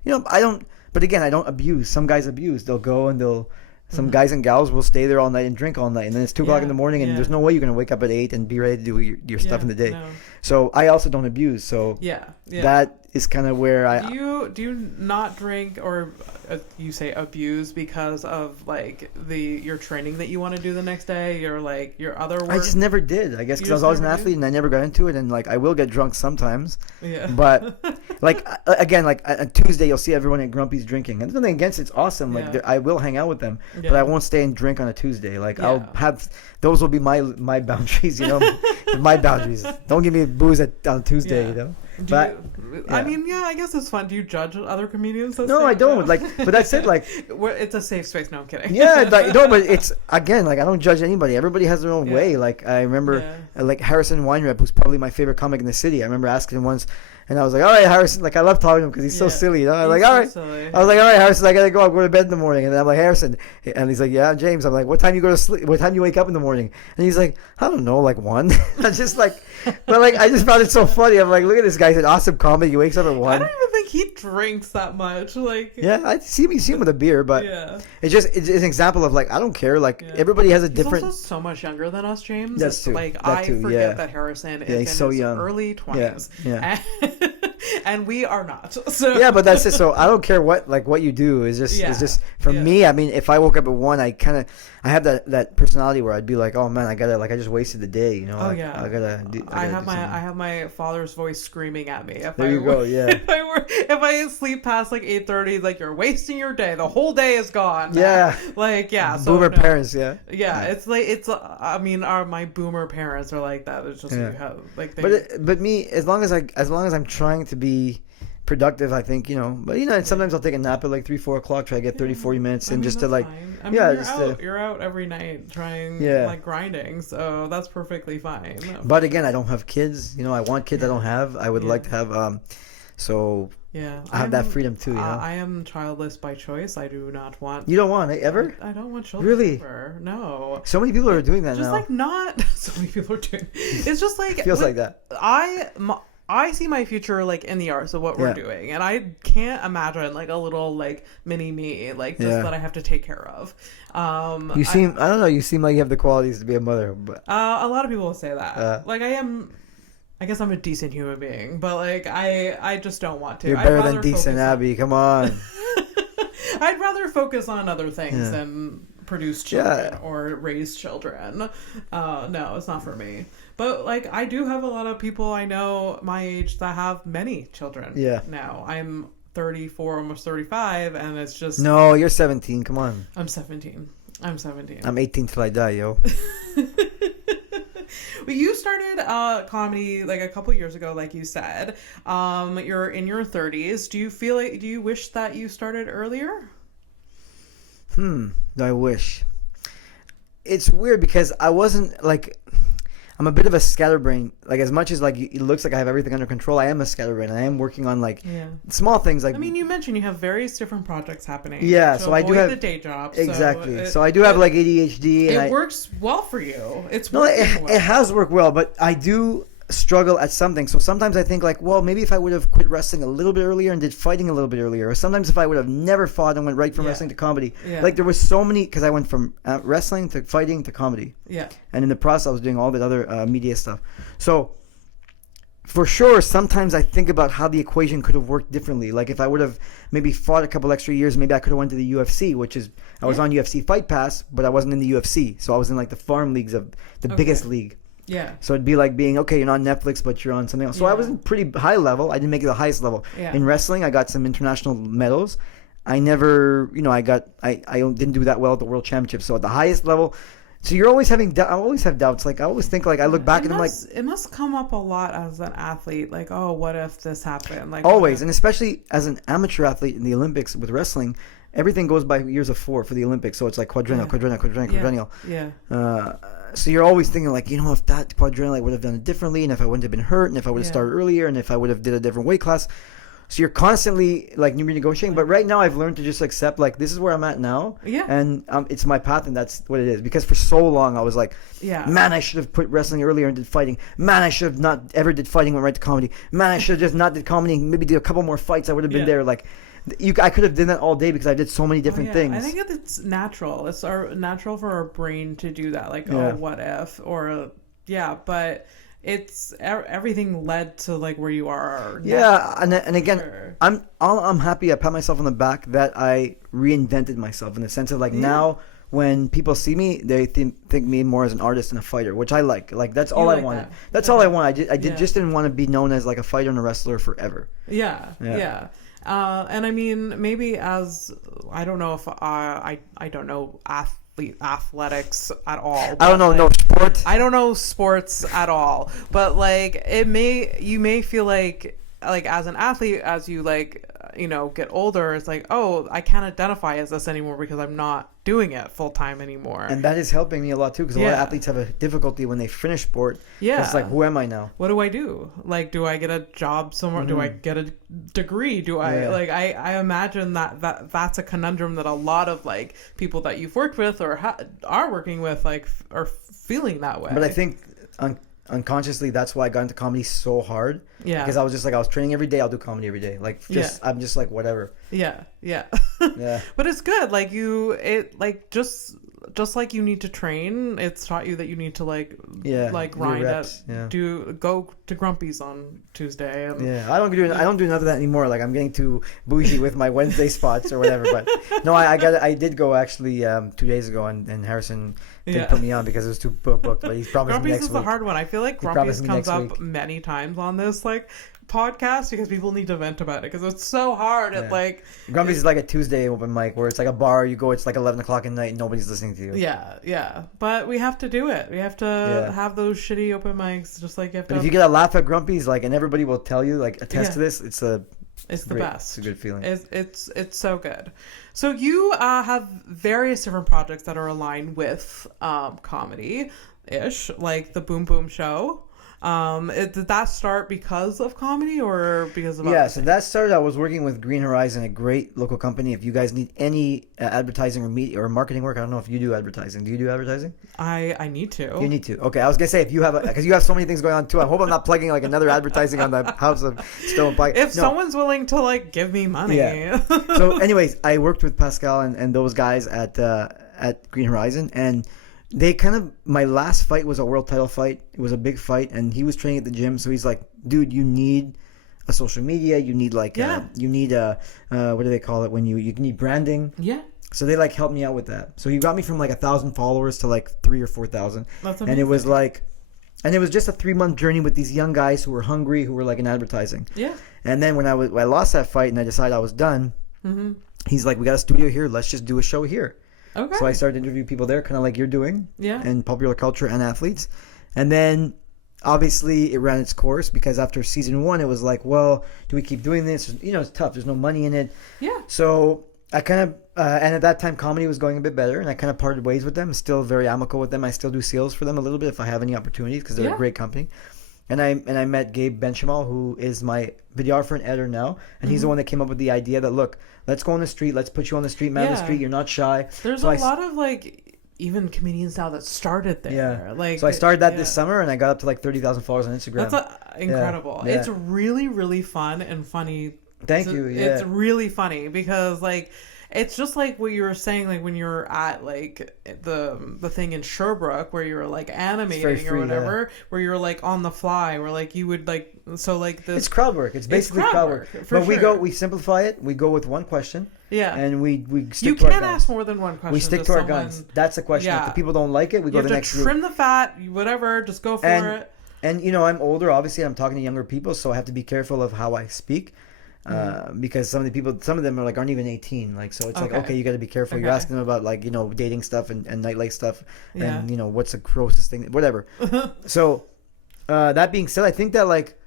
don't. But again, I don't abuse. Some guys abuse. They'll go and they'll Some guys and gals will stay there all night and drink all night, and then it's 2 o'clock in the morning, and there's no way you're gonna wake up at 8 and be ready to do your stuff in the day. No. So I also don't abuse. So that is kind of where I. Do you not drink or you say abuse because of like your training that you want to do the next day, or like your other work? I just never did. I guess because I was always an athlete and I never got into it, and like I will get drunk sometimes. Yeah. But like again, like on Tuesday you'll see everyone at Grumpy's drinking, and there's nothing against it. It's awesome. Like I will hang out with them, but I won't stay and drink on a Tuesday. Like I'll have those will be my boundaries. You know, my boundaries. Don't give me booze on Tuesday. You know. I mean, I guess it's fun. Do you judge other comedians? No, I don't. Like, but that's it. Like, it's a safe space. No, I'm kidding. Yeah, like, no, but it's again, like, I don't judge anybody. Everybody has their own way. Like, I remember, like Harrison Weinreb, who's probably my favorite comic in the city. I remember asking him once, and I was like, "All right, Harrison." Like, I love talking to him because he's so silly. You know, I was like, "All right." I was like, "All right, Harrison. I gotta go. I'm going to bed in the morning." And then I'm like, "Harrison," and he's like, "Yeah, James." I'm like, "What time you go to sleep? What time you wake up in the morning?" And he's like, "I don't know, like 1." I'm just like. But like I just found it so funny. I'm like, look at this guy. He's an awesome comedy. He wakes up at 1. I don't even think he drinks that much. Like I see him with a beer, but it's an example of like I don't care. Like everybody has a different. He's also so much younger than us, James. That's true. Like I forget that Harrison is he's so in his young. early 20s. And we are not. So but that's it. So I don't care what you do. It's just for me. I mean, if I woke up at 1, I have that personality where I'd be like, oh man, I just wasted the day. You know. I gotta do. I have my father's voice screaming at me. If I sleep past like 8:30, like you're wasting your day. The whole day is gone. Yeah. Like Boomer parents. Yeah. It's like I mean, my boomer parents are like that. It's just you have like. But me, as long as I'm trying to be productive, I think, you know, but you know, sometimes I'll take a nap at like 3-4 o'clock, try to get 30-40 minutes in just to like fine. I mean, you're out every night trying like grinding, so that's perfectly fine. But again, I don't have kids, you know. I want kids. I don't have. I would like to have so I have that freedom too, you know. I am childless by choice. I do not want. You don't want it ever? I don't want children. Really? Ever. No. So many people are doing that just now. Like not so many people are doing. It's just like it feels like that. I see my future like in the arts of what we're doing, and I can't imagine like a little like mini me like just that I have to take care of. I don't know. You seem like you have the qualities to be a mother, but a lot of people will say that. Like I guess I'm a decent human being, but like I just don't want to. You're better than decent, Abby. Come on. I'd rather focus on other things than produce children or raise children. No, it's not for me. But like I do have a lot of people I know my age that have many children. Now I'm 34, almost 35, and it's just no. You're 17. Come on. I'm 17. I'm 18 till I die, yo. Well, you started comedy like a couple years ago, like you said. You're in your 30s. Do you wish that you started earlier? I wish. It's weird because I wasn't like. I'm a bit of a scatterbrain. Like as much as like it looks like I have everything under control, I am a scatterbrain. I am working on like small things. Like I mean, you mentioned you have various different projects happening. Yeah, so I do have the day job. Exactly. So I do have like ADHD. And it works well for you. It has worked well, but I do struggle at something. So sometimes I think like, well, maybe if I would have quit wrestling a little bit earlier and did fighting a little bit earlier, or sometimes if I would have never fought and went right from wrestling to comedy. Like there was so many, because I went from wrestling to fighting to comedy. And in the process I was doing all that other media stuff. So for sure sometimes I think about how the equation could have worked differently. Like if I would have maybe fought a couple extra years, maybe I could have went to the UFC, which is I was on UFC Fight Pass, but I wasn't in the UFC, so I was in like the farm leagues of the biggest league. So it'd be like being, okay, you're on Netflix, but you're on something else. So I was in pretty high level. I didn't make it the highest level. In wrestling, I got some international medals. I never, you know, I didn't do that well at the World Championship. So at the highest level, so you're always having, I always have doubts. Like I always think, like I look back and I'm like, it must come up a lot as an athlete. Like, oh, what if this happened? Like always, and especially as an amateur athlete in the Olympics with wrestling. Everything goes by years of 4 for the Olympics, so it's like quadrennial. So you're always thinking like, you know, if that quadrennial I would have done it differently, and if I wouldn't have been hurt, and if I would have started earlier, and if I would have did a different weight class. So you're constantly like renegotiating. But right now, I've learned to just accept like this is where I'm at now. Yeah. And it's my path, and that's what it is. Because for so long, I was like, yeah, man, I should have put wrestling earlier and did fighting. Man, I should have not ever did fighting, went right to comedy. Man, I should have just not did comedy. Maybe did a couple more fights. I would have been there. Like, I could have done that all day because I did so many different things. I think it's natural. It's natural for our brain to do that. Like, what if? Or, but it's everything led to like where you are now. Yeah, and again, sure. I'm happy. I pat myself on the back that I reinvented myself in the sense of like now when people see me, they think me more as an artist and a fighter, which I like. Like that's all I wanted. That's all I wanted. I just didn't want to be known as like a fighter and a wrestler forever. Yeah. And I mean, maybe as I don't know if I don't know athletics at all. I don't know no sports. I don't know sports at all. But like you may feel like as an athlete, as you like get older, it's like, oh, I can't identify as this anymore because I'm not doing it full time anymore. And that is helping me a lot too, because a lot of athletes have a difficulty when they finish sport. Yeah, it's like, who am I now? What do I do? Like, do I get a job somewhere? Do I get a degree? Do I like? I imagine that's a conundrum that a lot of like people that you've worked with or are working with like are feeling that way. But I think unconsciously that's why I got into comedy so hard. Yeah, because I was just like, I was training every day, I'll do comedy every day, like I'm just like whatever. Yeah But it's good, like just like you need to train, it's taught you that you need to like grind reps, go to Grumpy's on Tuesday and I don't do none of that anymore. Like I'm getting too bougie with my Wednesday spots or whatever. But no, I did go actually 2 days ago, and Harrison didn't put me on because it was too booked. But he's promised Grumpy's me next week. Grumpy's is the hard one. I feel like Grumpy's comes up many times on this like podcast because people need to vent about it because it's so hard. At like Grumpy's is like a Tuesday open mic where it's like a bar. You go, it's like 11 o'clock at night and nobody's listening to you. Yeah. But we have to do it. We have to have those shitty open mics, just like you have to. But if you get a laugh at Grumpy's, like, and everybody will tell you, like, attest to this, it's the best. It's a good feeling. It's so good. So you have various different projects that are aligned with comedy-ish, like the Boom Boom Show. Did that start because of comedy or because of so that started, I was working with Green Horizon, a great local company. If you guys need any advertising or media or marketing work, I don't know if you do advertising. Do you do advertising? I need to. You need to. Okay, I was gonna say, if you have because you have so many things going on too. I hope I'm not plugging like another advertising on the House of Stone Pike. If someone's willing to like give me money. So anyways, I worked with Pascal and those guys at Green Horizon, and they my last fight was a world title fight. It was a big fight, and he was training at the gym. So he's like, dude, you need a social media. You need what do they call it when you need branding? Yeah. So they like helped me out with that. So he got me from like 1,000 followers to like 3,000 or 4,000. That's amazing. And it was just a 3-month journey with these young guys who were hungry, who were like in advertising. Yeah. And then when I lost that fight and I decided I was done, he's like, we got a studio here. Let's just do a show here. Okay. So I started to interview people there, kind of like you're doing, and popular culture and athletes. And then, obviously, it ran its course because after season 1, it was like, well, do we keep doing this? It's tough. There's no money in it. Yeah. So I kind of, and at that time, comedy was going a bit better, and I kind of parted ways with them. I'm still very amicable with them. I still do sales for them a little bit if I have any opportunities because they're a great company. And I met Gabe Benchamal, who is my videographer and editor now, and he's the one that came up with the idea that, look, let's go on the street, let's put you on the street, man on the street, you're not shy. There's a lot of like even comedians now that started there. Yeah. Like, so I started that this summer, and I got up to like 30,000 followers on Instagram. That's incredible. Yeah. It's really, really fun and funny. Thank you. Yeah. It's really funny because like it's just like what you were saying, like when you're at like the thing in Sherbrooke where you're like animating or whatever, where you're like on the fly, where like you would like this. It's crowd work. It's basically crowd work. But we simplify it. We go with one question. Yeah. And we stick you to our guns. You can't ask more than one question. We stick to our guns. That's the question. Yeah. If the people don't like it, we go to the next group. Trim the fat, whatever. Just go for it. And I'm older. Obviously, I'm talking to younger people, so I have to be careful of how I speak. Because some of them aren't even 18, like, so it's like, okay, you got to be careful. You're asking them about like dating stuff and nightlife stuff, and what's the grossest thing, whatever. So that being said, I think that like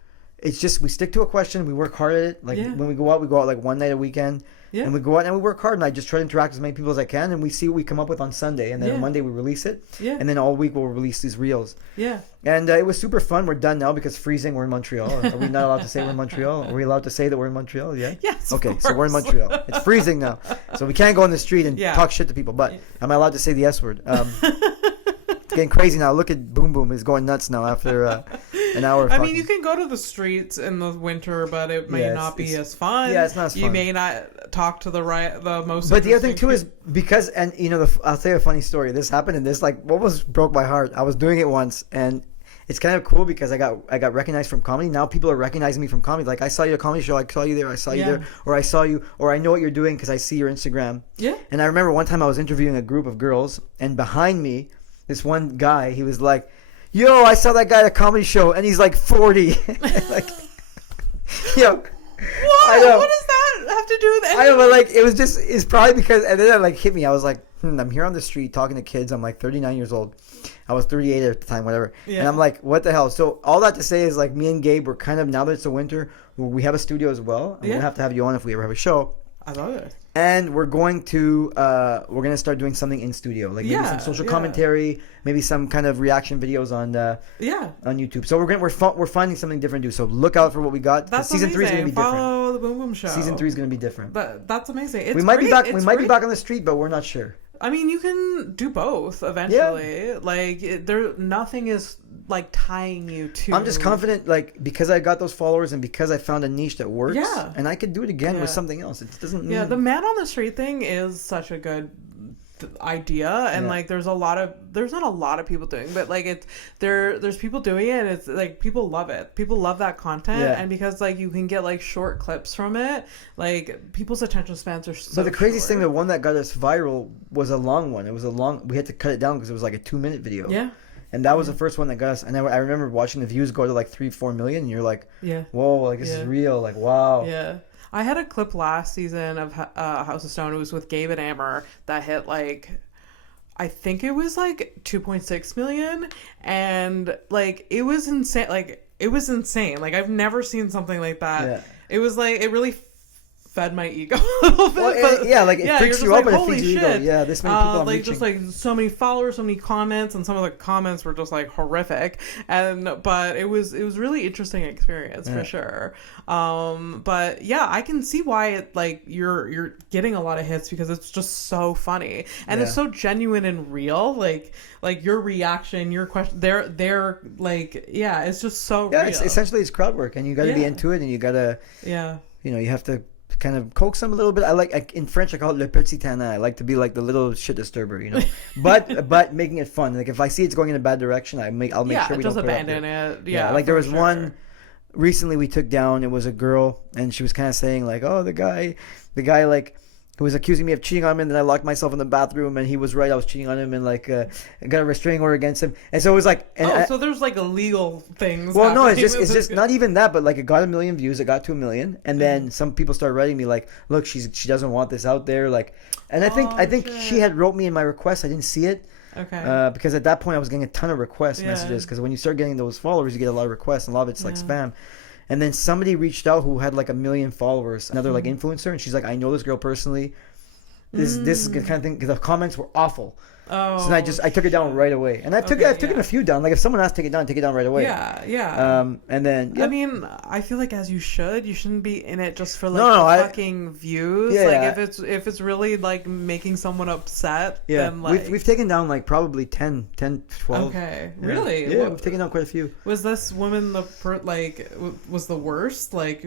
it's just we stick to a question. We work hard at it. Like when we go out like one night a weekend. Yeah. And we go out and we work hard, and I just try to interact with as many people as I can, and we see what we come up with on Sunday, and then on Monday we release it, and then all week we'll release these reels. Yeah. And it was super fun. We're done now because freezing. We're in Montreal. Are we not allowed to say we're in Montreal? Are we allowed to say that we're in Montreal? Yeah. Yes. Okay, so we're in Montreal. It's freezing now, so we can't go on the street and talk shit to people. But am I allowed to say the S word? It's getting crazy now. Look at Boom Boom is going nuts now after an hour. I mean, you can go to the streets in the winter, but it may not be as fun. Yeah, it's not as fun. You may not talk to the most. But the other thing too is because, and you know, I'll tell you a funny story. This happened, and this like almost broke my heart. I was doing it once, and it's kind of cool because I got recognized from comedy. Now people are recognizing me from comedy. Like, I saw you at a comedy show. I saw you there. I saw you there. Or I saw you. Or I know what you're doing because I see your Instagram. Yeah. And I remember one time I was interviewing a group of girls, and behind me, this one guy, he was like, "Yo, I saw that guy at a comedy show, and he's like 40." Like, yo. What? What does that have to do with anything? I don't know, but like, it's probably because, and then it like hit me. I was like, I'm here on the street talking to kids. I'm like 39 years old. I was 38 at the time, whatever. Yeah. And I'm like, what the hell? So all that to say is, like, me and Gabe, we're kind of, now that it's the winter, we have a studio as well. I'm going to have you on if we ever have a show. I love it. And we're going to start doing something in studio, like maybe some social commentary, maybe some kind of reaction videos on YouTube. So we're finding something different to do. So look out for what we got. That's season 3 is going to be different. Follow the Boom Boom Show. Season 3 is going to be different. That's amazing. We might be back. We might be back on the street, but we're not sure. I mean, you can do both eventually. Yeah. Like, nothing is like tying you to. I'm just confident, like, because I got those followers and because I found a niche that works. Yeah. And I could do it again with something else. It doesn't. Yeah, the man on the street thing is such a good idea, and like there's not a lot of people doing, but like there's people doing it, and it's like people love it. People love that content, and because like you can get like short clips from it, like people's attention spans are so. But the craziest thing, the one that got us viral was a long one. It was we had to cut it down because it was like a 2-minute video. Yeah. And that was the first one that got us. And I remember watching the views go to like 3-4 million, and you're like, whoa, like this is real, like wow. Yeah. I had a clip last season of House of Stone. It was with Gabe and Amber that hit like, I think it was like 2.6 million, and like it was insane. Like I've never seen something like that. Yeah. It was like it really fed my ego a little bit. Well, it freaks you up, and it feeds your ego. Yeah, this many people I'm like reaching. Just like so many followers, so many comments, and some of the comments were just like horrific. But it was really interesting experience for sure. But yeah, I can see why it, like you're getting a lot of hits because it's just so funny and it's so genuine and real. Like your reaction, your question, they're like it's just so real. Essentially it's crowd work, and you got to be into it, and you got to you have to kind of coax them a little bit. I like in French I call it le petit tannant. I like to be like the little shit disturber, you know. but making it fun. Like if I see it's going in a bad direction, I'll make sure we don't just abandon it. Yeah, like there was one recently we took down. It was a girl, and she was kind of saying like, oh, the guy like who was accusing me of cheating on him, and then I locked myself in the bathroom, and he was right, I was cheating on him, and like I got a restraining order against him, and so it was like, so there's like illegal things. Well, no, it's just not even that, but like it got 1 million views, it got to 1 million, and then some people started writing me like, look, she doesn't want this out there, like, and I think she had wrote me in my request, I didn't see it. Okay. Because at that point I was getting a ton of request messages, because when you start getting those followers, you get a lot of requests, and a lot of it's like spam. And then somebody reached out who had like 1 million followers, another like influencer, and she's like, I know this girl personally. This is the kind of thing. The comments were awful. Oh. So then I took it down right away, and I've taken a few down. Like if someone has to take it down right away. Yeah. And then I mean, I feel like as you should. You shouldn't be in it just for like fucking views. Yeah. Like if it's really like making someone upset. Yeah. Then like we've taken down like probably 10, 12. Okay. Really? Yeah. We've taken down quite a few. Was this woman was the worst? Like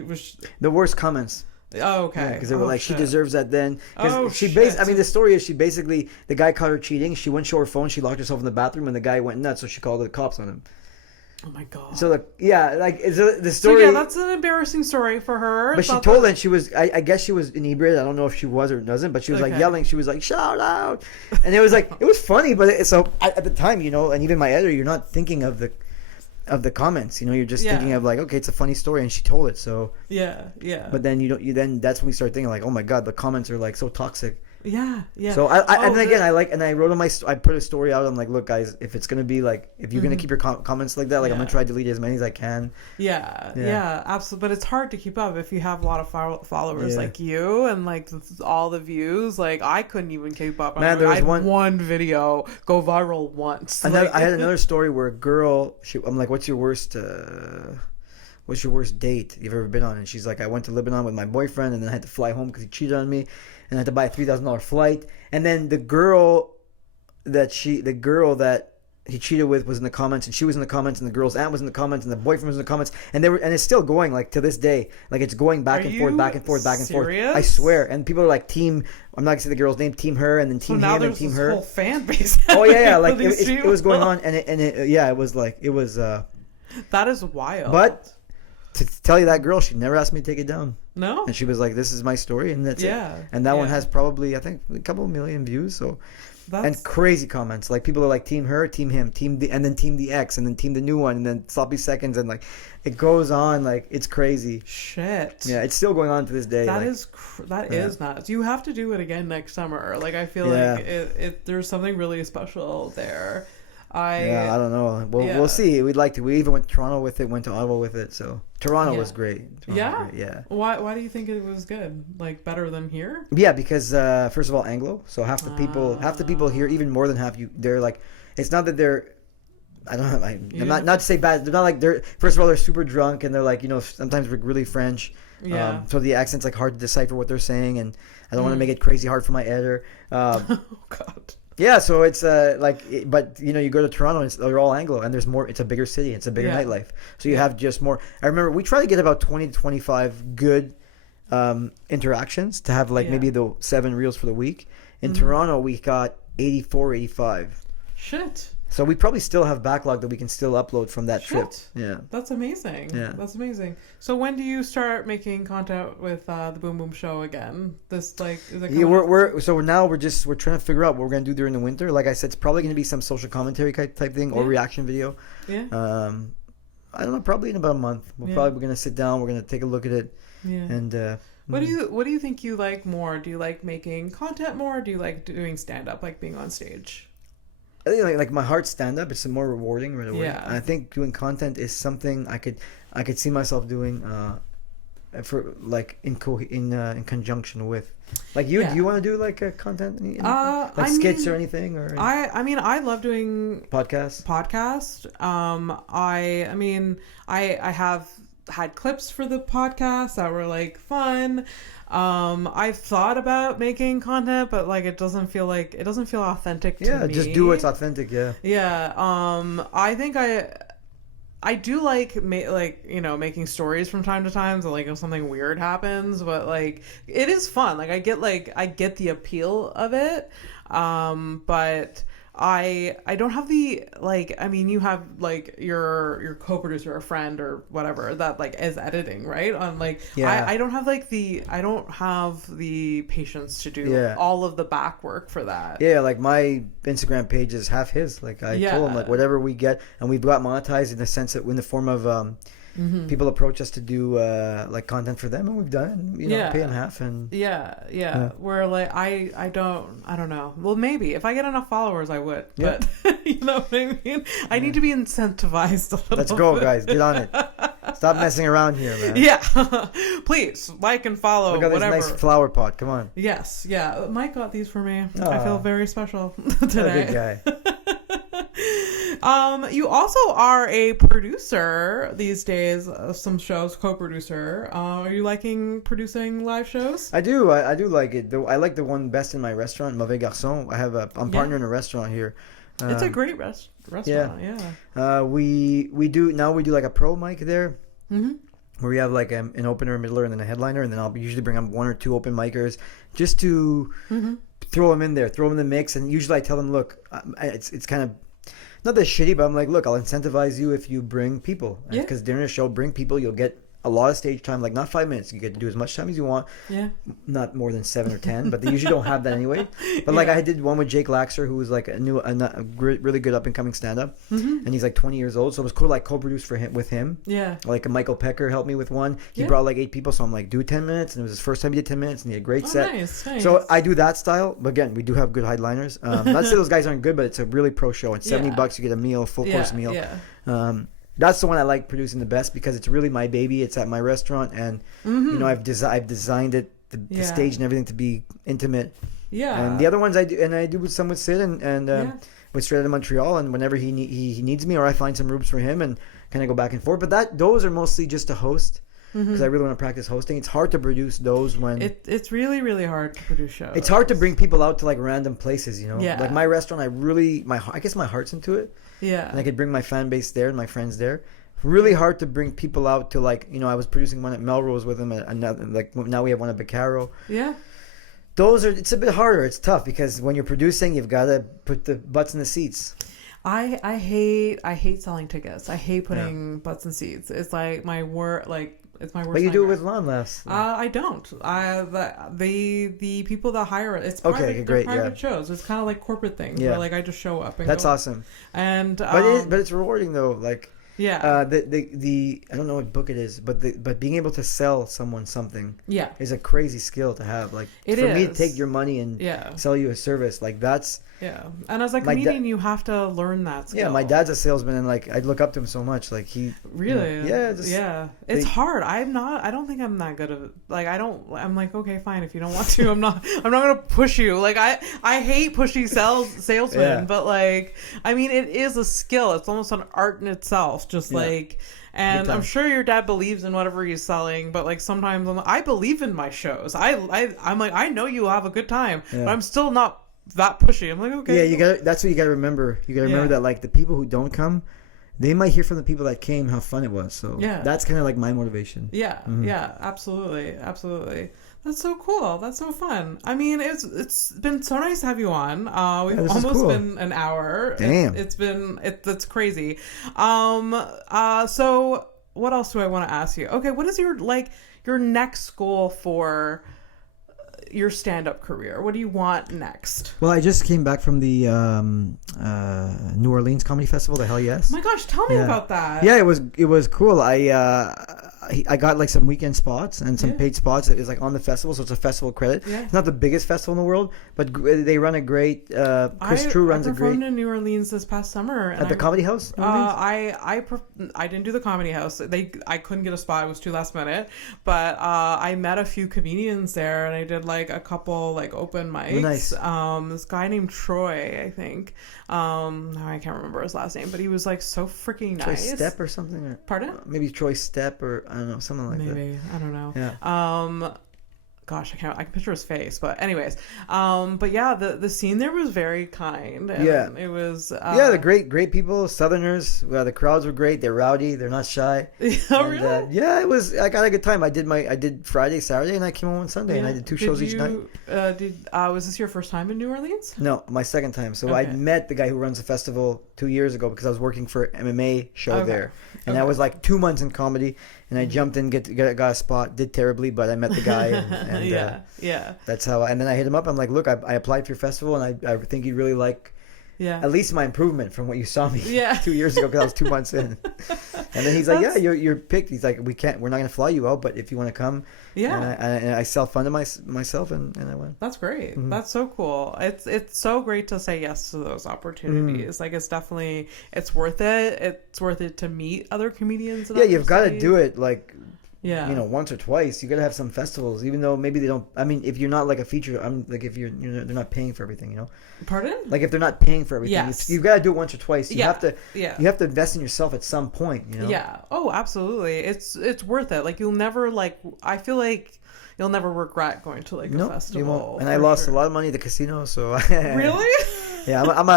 the worst comments. Oh, okay. Because they were like, shit. She deserves that then. I mean, the story is the guy caught her cheating. She wouldn't show her phone. She locked herself in the bathroom, and the guy went nuts, so she called the cops on him. Oh my god. So the story. So yeah, that's an embarrassing story for her. But she told it. She was. I guess she was inebriated. I don't know if she was or doesn't. But she was like yelling. She was like, shout out, and it was like it was funny. But at the time, you know, and even my editor, you're not thinking of the comments, you know, you're just thinking of like, okay, it's a funny story, and she told it, so yeah. But then then that's when we start thinking like, oh my god, the comments are like so toxic, Yeah, yeah. So and then again, I wrote on I put a story out. I'm like, look, guys, if it's gonna be like, if you're gonna keep your comments like that, like, I'm gonna try to delete as many as I can. Yeah, absolutely. But it's hard to keep up if you have a lot of followers like you and like all the views. Like, I couldn't even keep up. Man, there was one video go viral once. I had another story where a girl, I'm like, what's your worst date you've ever been on? And she's like, I went to Lebanon with my boyfriend, and then I had to fly home because he cheated on me, and I had to buy a $3,000 flight. And then the girl that he cheated with was in the comments, and she was in the comments, and the girl's aunt was in the comments, and the boyfriend was in the comments, and it's still going, like, to this day. Like, it's going back and forth, back and forth, back and forth. I swear. And people are like, team, I'm not gonna say the girl's name, team her, and then team him, and team her. Whole fan base. Oh yeah, like it was going on, and it was. That is wild. But to tell you, that girl, she never asked me to take it down. No. And she was like, this is my story, and that's it. And that one has probably, I think, a couple million views. So, and crazy comments. Like, people are like, team her, team him, and then team the ex, and then team the new one, and then sloppy seconds, and like, it goes on. Like, it's crazy. Shit. Yeah, it's still going on to this day. That is nuts. You have to do it again next summer. Like, I feel like there's something really special there. I don't know. We'll see. We'd like to. We even went to Toronto with it, went to Ottawa with it. So Toronto was great. Yeah. Why do you think it was good? Like, better than here? Yeah, because first of all, Anglo. So half the people here, even more than half, they're like, it's not that they're, I don't know. I'm not to say bad. They're not like, they're, first of all, they're super drunk, and they're like, sometimes we're really French. Yeah. So the accent's like hard to decipher what they're saying, and I don't want to make it crazy hard for my editor. Oh God. Yeah, so it's but you go to Toronto, and they're all Anglo, and there's more. It's a bigger city, it's a bigger nightlife, so you have just more. I remember we try to get about 20 to 25 good interactions to have maybe the 7 reels for the week. In Toronto, we got 84, 85. Shit. So we probably still have backlog that we can still upload from that trip. Yeah. That's amazing. Yeah. That's amazing. So when do you start making content with the Boom Boom Show again? Is it we're trying to figure out what we're gonna do during the winter. Like I said, it's probably gonna be some social commentary type thing or reaction video. Yeah. I don't know, probably in about a month. We're gonna sit down, we're gonna take a look at it. Yeah. And what do you think you like more? Do you like making content more, or do you like doing stand up, like being on stage? I think like my heart stand up, it's more rewarding right away. Yeah. And I think doing content is something I could see myself doing for like in conjunction with, like you. Do you want to do like a content skits or anything? Or I love doing podcast. I have had clips for the podcast that were like fun. I've thought about making content, but like it doesn't feel authentic to me. Yeah, just do what's authentic. Yeah. I think I do like making stories from time to time. So like if something weird happens, but like it is fun. Like I get the appeal of it. But I don't have the you have like your co-producer or friend or whatever that like is editing, right? I don't have the patience to do all of the back work for that. Yeah, like my Instagram page is half his. Like I told him, like whatever we get, and we've got monetized in the sense that in the form of people approach us to do like content for them, and we've done it, pay them half. And where like I don't know, well maybe if I get enough followers I would, but you know what I mean, I need to be incentivized a little. Let's go guys, get on it. Stop messing around here, man. Please like and follow. Look at whatever. This nice flower pot, come on. Yes, Mike got these for me. I feel very special today. Good guy. You also are a producer these days of some shows, co-producer. Are you liking producing live shows? I do. I do like it. I like the one best in my restaurant, Mauvais Garçon. I'm partner in a restaurant here. It's a great restaurant. Yeah. We do like a pro mic there. Mm-hmm. Where we have like an opener, a middler, and then a headliner, and then I'll usually bring on 1 or 2 open micers just to throw them in there, throw them in the mix. And usually I tell them, look, it's kind of not that shitty, but I'm like, look, I'll incentivize you if you bring people. Because during a show, bring people, you'll get a lot of stage time, like not 5 minutes. You get to do as much time as you want. Yeah. Not more than 7 or 10, but they usually don't have that anyway. But like I did one with Jake Laxer, who was like a really good up and coming stand up, and he's like 20 years old. So it was cool, like co-produce for him with him. Yeah. Like Michael Pecker helped me with one. He brought like 8 people, so I'm like, do 10 minutes, and it was his first time he did 10 minutes, and he had a great set. Nice. So I do that style, but again, we do have good headliners. Not to say those guys aren't good, but it's a really pro show. It's $70, you get a meal, full course meal. Yeah. That's the one I like producing the best because it's really my baby. It's at my restaurant, and you know I've designed it, the stage and everything to be intimate. Yeah. And the other ones I do with some with Sid and with Straight Out of Montreal, and whenever he needs me or I find some rooms for him and kind of go back and forth. But those are mostly just to host. Because I really want to practice hosting. It's hard to produce those when it's really, really hard to produce shows. It's hard to bring people out to like random places, you know. Yeah. Like my restaurant, I guess my heart's into it. Yeah. And I could bring my fan base there and my friends there. Really hard to bring people out to, like, you know, I was producing one at Melrose with him, another, like now we have one at Bacaro. Yeah. It's a bit harder. It's tough because when you're producing, you've got to put the butts in the seats. I hate selling tickets. I hate putting butts in seats. It's like my work, like it's my worst. But you do it with Lawn Laughs. I don't. The people that hire it, it's private, great, private shows. It's kind of like corporate things where like I just show up and that's go. Awesome. And but it's rewarding though. Like the I don't know what book it is, but being able to sell someone something is a crazy skill to have. Like me to take your money and sell you a service, like that's. Yeah, and as a comedian, you have to learn that skill. Yeah, my dad's a salesman, and like I look up to him so much. Like he really, it's hard. I don't think I'm that good at it. Like I'm like, okay, fine. If you don't want to, I'm not gonna push you. Like I hate pushy salesmen, but like I mean, it is a skill. It's almost an art in itself. Just like. And I'm sure your dad believes in whatever he's selling, but like sometimes I believe in my shows. I'm like, I know you have a good time, but I'm still not that pushy. I'm like, okay. Yeah, that's what you gotta remember. You gotta remember that like the people who don't come, they might hear from the people that came how fun it was. So that's kind of like my motivation. Yeah, yeah, absolutely. That's so cool. That's so fun. I mean, it's been so nice to have you on. We've almost been an hour. Damn. That's crazy. So what else do I want to ask you? Okay, what is your next goal for your stand-up career? What do you want next? Well, I just came back from the New Orleans Comedy Festival, the Hell Yes. Oh my gosh, tell me about that. Yeah, it was cool. I got like some weekend spots and some paid spots. It was like on the festival, so it's a festival credit. Yeah. It's not the biggest festival in the world, but they run a great. Chris True runs a great. I performed in New Orleans this past summer at the Comedy House. I didn't do the Comedy House. I couldn't get a spot. It was too last minute. But I met a few comedians there, and I did like a couple like open mics. Oh, nice. This guy named Troy, I think. I can't remember his last name, but he was like so freaking nice. Troy Stepp or something. Pardon? Maybe Troy Stepp or. I don't know, something like that. Maybe. I don't know. Yeah. Gosh, I can picture his face, but anyways, but yeah, the scene there was very kind. And it was. The great people, Southerners. The crowds were great. They're rowdy. They're not shy. Really? It was. I got a good time. I did Friday, Saturday, and I came home on Sunday, and I did 2 shows each night. Was this your first time in New Orleans? No, my second time. So I met the guy who runs the festival 2 years ago because I was working for an MMA show there, and I was like 2 months in comedy. And I jumped in, got a spot, did terribly, but I met the guy, and that's how. And then I hit him up. I'm like, look, I applied for your festival, and I think you'd really like, at least my improvement from what you saw me 2 years ago because I was 2 months in. And then he's like, you're picked. He's like, we're not gonna fly you out, but if you want to come, and I self-funded myself, and I went. That's great. Mm-hmm. That's so cool. It's so great to say yes to those opportunities. Mm-hmm. Like it's worth it. It's worth it to meet other comedians. You've got to do it like. Yeah, once or twice. You gotta have some festivals, even though maybe they don't. I mean, if you're not like a feature, like if they're not paying for everything, Pardon? Like if they're not paying for everything, you've got to do it once or twice. You have to. Yeah. You have to invest in yourself at some point. Yeah. Oh, absolutely. It's worth it. Like you'll never I feel like you'll never regret going to like a festival. You won't. And I lost a lot of money at the casino, so. Really? Yeah, I'm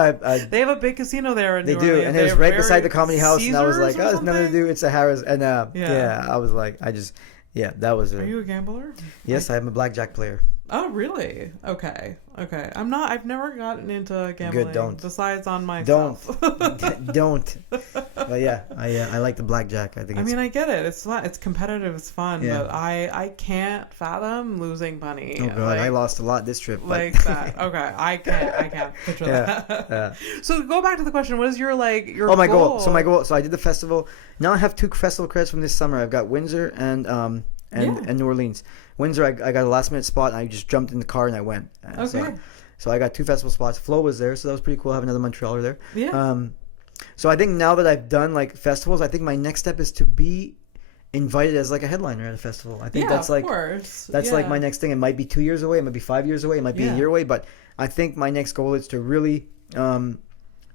they have a big casino there in New Orleans. They do, and it was right beside the Comedy House, Caesars, and I was like, there's nothing to do. It's a Harris, and I was like, that was it. Are you a gambler? Yes, I am a blackjack player. Oh, really? Okay. I've never gotten into gambling. Good, don't. Besides on myself. Don't. But yeah, I like the blackjack. I mean, I get it. It's fun. It's competitive. It's fun. Yeah. But I can't fathom losing money. Oh god, I lost a lot this trip. Like that. Okay, I can't picture that. Yeah. So go back to the question. What is your your my goal? So I did the festival. Now I have 2 festival credits from this summer. I've got Windsor and New Orleans. Windsor, I got a last minute spot, and I just jumped in the car and I went. Okay. So I got 2 festival spots. Flo was there, so that was pretty cool. Have another Montrealer there. Yeah. So I think now that I've done like festivals, I think my next step is to be invited as like a headliner at a festival. I think that's like like my next thing. It might be 2 years away. It might be 5 years away. It might be a year away. But I think my next goal is to really,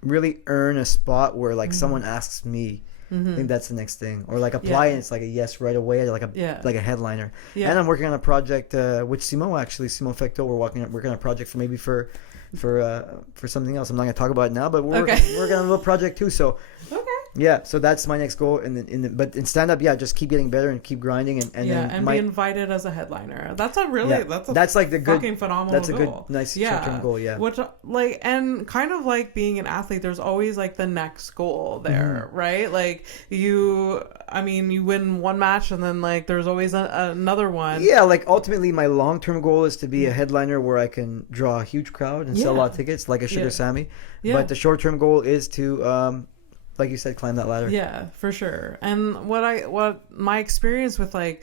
really earn a spot where like someone asks me. I think that's the next thing, or like apply and it's like a yes right away, like a headliner. Yeah. And I'm working on a project with Simon Fecto. We're working on a project for something else. I'm not gonna talk about it now, but we're working on a little project too. So yeah, so that's my next goal. But in stand up, just keep getting better and keep grinding and be invited as a headliner. That's that's like the good, fucking phenomenal. That's goal. A good, nice short-term goal. Yeah, which and kind of like being an athlete, there's always like the next goal there, right? Like you win one match and then like there's always another one. Yeah, like ultimately my long-term goal is to be a headliner where I can draw a huge crowd and sell a lot of tickets, like a Sugar Sammy. Yeah. But the short-term goal is to like you said, climb that ladder. Yeah, for sure. And what my experience with like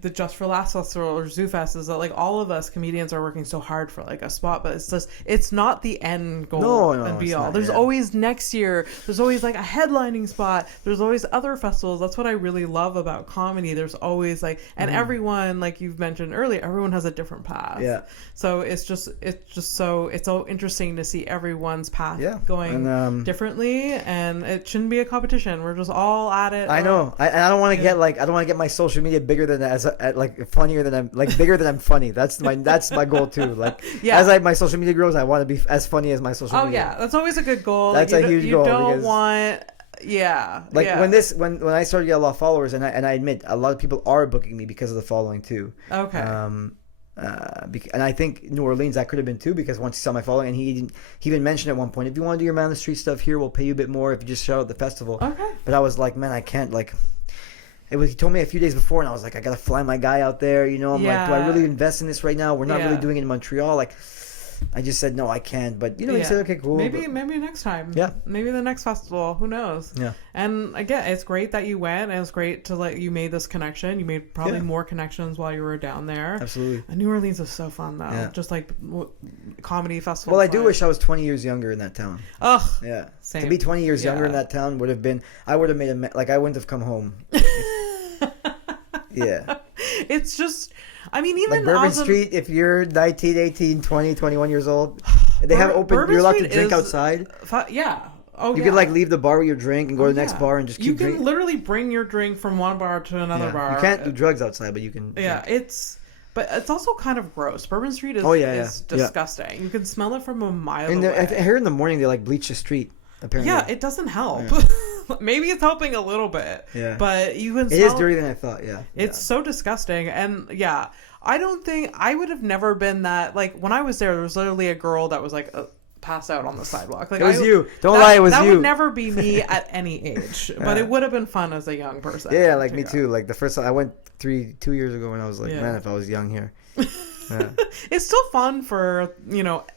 the Just for Laughs Festival or Zoo Fest is that like all of us comedians are working so hard for like a spot, but it's not the end goal and be all. There's always next year. There's always like a headlining spot. There's always other festivals. That's what I really love about comedy. There's always like, and everyone, like you've mentioned earlier, everyone has a different path. Yeah. So it's so interesting to see everyone's path going differently, and it shouldn't be a competition. We're just all at it. I know. I don't want to get my social media bigger than funnier than I'm bigger than I'm funny. That's my goal too. Like as my social media grows, I want to be as funny as my social media. Oh yeah, that's always a good goal. That's a huge goal. You don't want when I started to get a lot of followers, and I admit a lot of people are booking me because of the following too. Okay. And I think New Orleans that could have been too, because once he saw my following, and he even mentioned at one point, if you want to do your man on the street stuff here, we'll pay you a bit more if you just shout out the festival. Okay. But I was like, man, I can't like. He told me a few days before, and I was like, I gotta fly my guy out there. I'm like, do I really invest in this right now? We're not really doing it in Montreal. Like, I just said no, I can't. But he said, okay, cool. Maybe next time. Yeah. Maybe the next festival. Who knows? Yeah. And again, it's great that you went, and it's great to you made this connection. You made probably more connections while you were down there. Absolutely. And New Orleans is so fun though. Yeah. Just like comedy festival. Well, I do wish I was 20 years younger in that town. Oh. Yeah. Same. To be 20 years younger in that town would have been. I would have made I wouldn't have come home. Yeah. It's just, even like Bourbon Street, if you're 19, 18, 20, 21 years old, they have open, Bourbon you're allowed Street to drink outside. Yeah. Oh, you could leave the bar with your drink and go to the next bar and just keep drinking. You can literally bring your drink from one bar to another bar. You can't do drugs outside, but you can. Yeah, drink. But it's also kind of gross. Bourbon Street is disgusting. Yeah. You can smell it from a mile away. I heard in the morning they bleach the street. Apparently. Yeah, it doesn't help. Yeah. Maybe it's helping a little bit. Yeah. But you can smell... It is dirtier than I thought, yeah. It's so disgusting. And I don't think... I would have never been that... when I was there was literally a girl that was passed out on the sidewalk. It was you. Don't lie, it was you. That would never be me at any age. But it would have been fun as a young person. Yeah, me too. The first time I went 2 years ago and I was like, man, if I was young here. Yeah. It's still fun for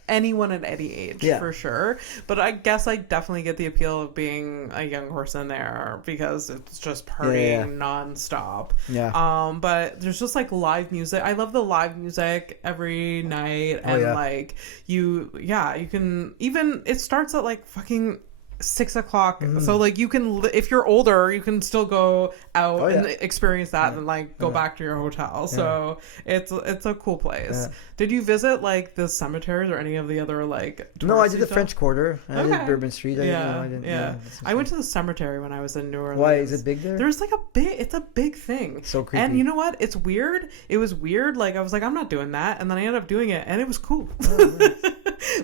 anyone at any age, for sure, but I guess I definitely get the appeal of being a young person there because it's just partying nonstop. But there's just live music. I love the live music every night, and you can even, it starts at fucking 6 o'clock, so you can, if you're older, you can still go out and experience that and go back to your hotel. So it's a cool place. Did you visit the cemeteries or any of the other No, I did the French Quarter. I did Bourbon Street. I went to the cemetery when I was in New Orleans. Why is it big there? There's it's a big thing. So creepy. And you know what? It's weird. It was weird. I was like, I'm not doing that, and then I ended up doing it, and it was cool.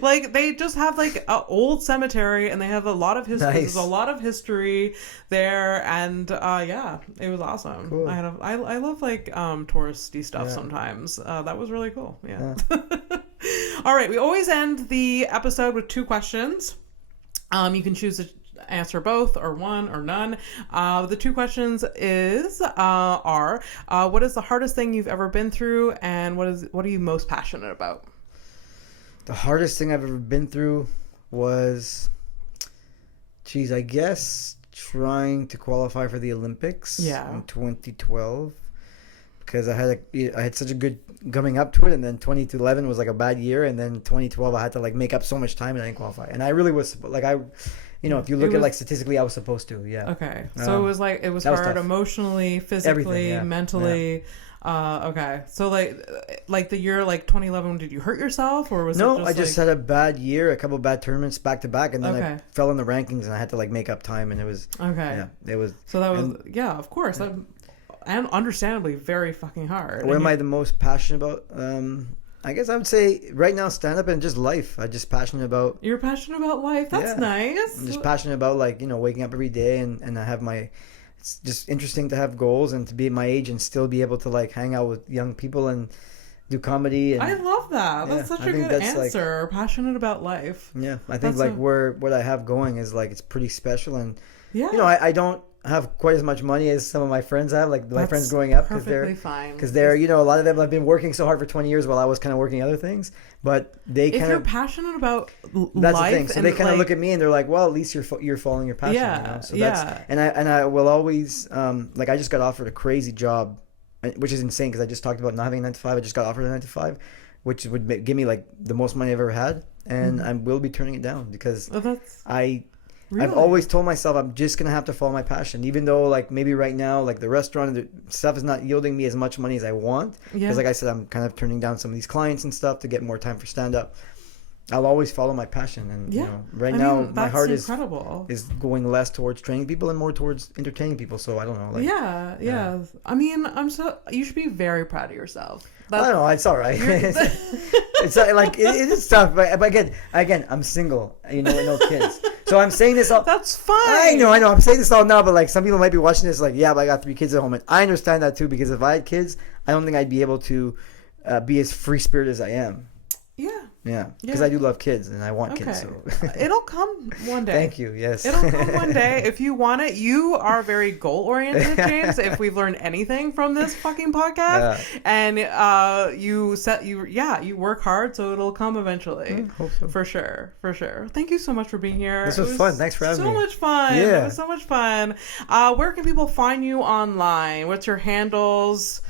Like they just have like an old cemetery, and they have a lot of history. Nice. There's a lot of history there, and yeah, it was awesome. Cool. I love like touristy stuff sometimes. That was really cool. Yeah. All right, we always end the episode with 2 questions. You can choose to answer both or one or none. The 2 questions are what is the hardest thing you've ever been through, and what are you most passionate about? The hardest thing I've ever been through was, I guess trying to qualify for the Olympics in 2012, because I had such a good coming up to it, and then 2011 was like a bad year, and then 2012 I had to like make up so much time and I didn't qualify, and I really was like if you look at like statistically, I was supposed to. Okay, so it was hard emotionally, physically, mentally. Okay, so like the year like 2011, did you hurt yourself, or was no? It I just had a bad year, a couple bad tournaments back to back, and then I fell in the rankings, and I had to like make up time, and it was it was. So that was of course, and understandably very fucking hard. What am I the most passionate about? I guess I would say right now stand up and just life. I'm just passionate about. You're passionate about life. That's nice. I'm just passionate about like waking up every day, and I have my. It's just interesting to have goals and to be at my age and still be able to like hang out with young people and do comedy. And, I love that. That's such a good answer. Like, passionate about life. Yeah, I think what I have going is like it's pretty special, and I don't have quite as much money as some of my friends have, like my friends growing up, because they're a lot of them have been working so hard for 20 years while I was kind of working other things, but they kind of, if you're passionate about that's life, the thing, so they kind of look at me and they're like, well, at least you're following your passion. So that's, and I will always like I just got offered a crazy job, which is insane because I just talked about not having a 9 to 5. I just got offered a 9 to 5, which would give me like the most money I've ever had, and I will be turning it down because I've always told myself I'm just going to have to follow my passion, even though like maybe right now like the restaurant and the stuff is not yielding me as much money as I want. Because like I said, I'm kind of turning down some of these clients and stuff to get more time for stand-up. I'll always follow my passion. And right now my heart is going less towards training people and more towards entertaining people. So I don't know. Like, I mean, you should be very proud of yourself. I don't know. It's all right. It's like it is tough, but again, I'm single. With no kids. So I'm saying this all. That's fine. I know. I'm saying this all now, but like some people might be watching this, like, yeah, but I got 3 kids at home, and I understand that too, because if I had kids, I don't think I'd be able to be as free spirited as I am. Yeah, because I do love kids and I want kids. So it'll come one day. Thank you. Yes, it'll come one day if you want it. You are very goal oriented, James. If we've learned anything from this fucking podcast, and you work hard, so it'll come eventually. Hope so. For sure. Thank you so much for being here. This was fun. Thanks for having me. So much fun. Yeah, it was so much fun. Where can people find you online? What's your handles?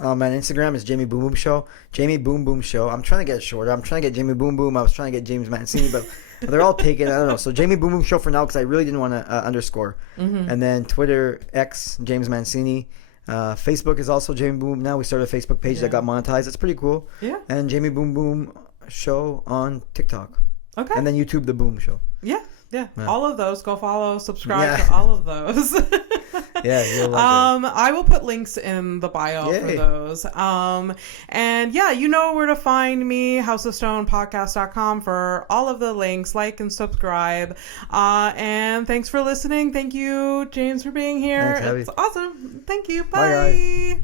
Man, Instagram is Jamie Boom Boom Show. Jamie Boom Boom Show. I'm trying to get it shorter. I'm trying to get Jamie Boom Boom. I was trying to get James Mancini, but they're all taken. I don't know. So Jamie Boom Boom Show for now, because I really didn't want to underscore. And then Twitter, X, James Mancini. Facebook is also Jamie Boom. Now we started a Facebook page that got monetized. It's pretty cool. Yeah. And Jamie Boom Boom Show on TikTok. Okay. And then YouTube, The Boom Show. Yeah. All of those. Go follow, subscribe to all of those. I will put links in the bio for those. And you know where to find me, houseofstonepodcast.com for all of the links. Like and subscribe. And thanks for listening. Thank you, James, for being here. Thanks, it's awesome. Thank you. Bye. Bye, guys.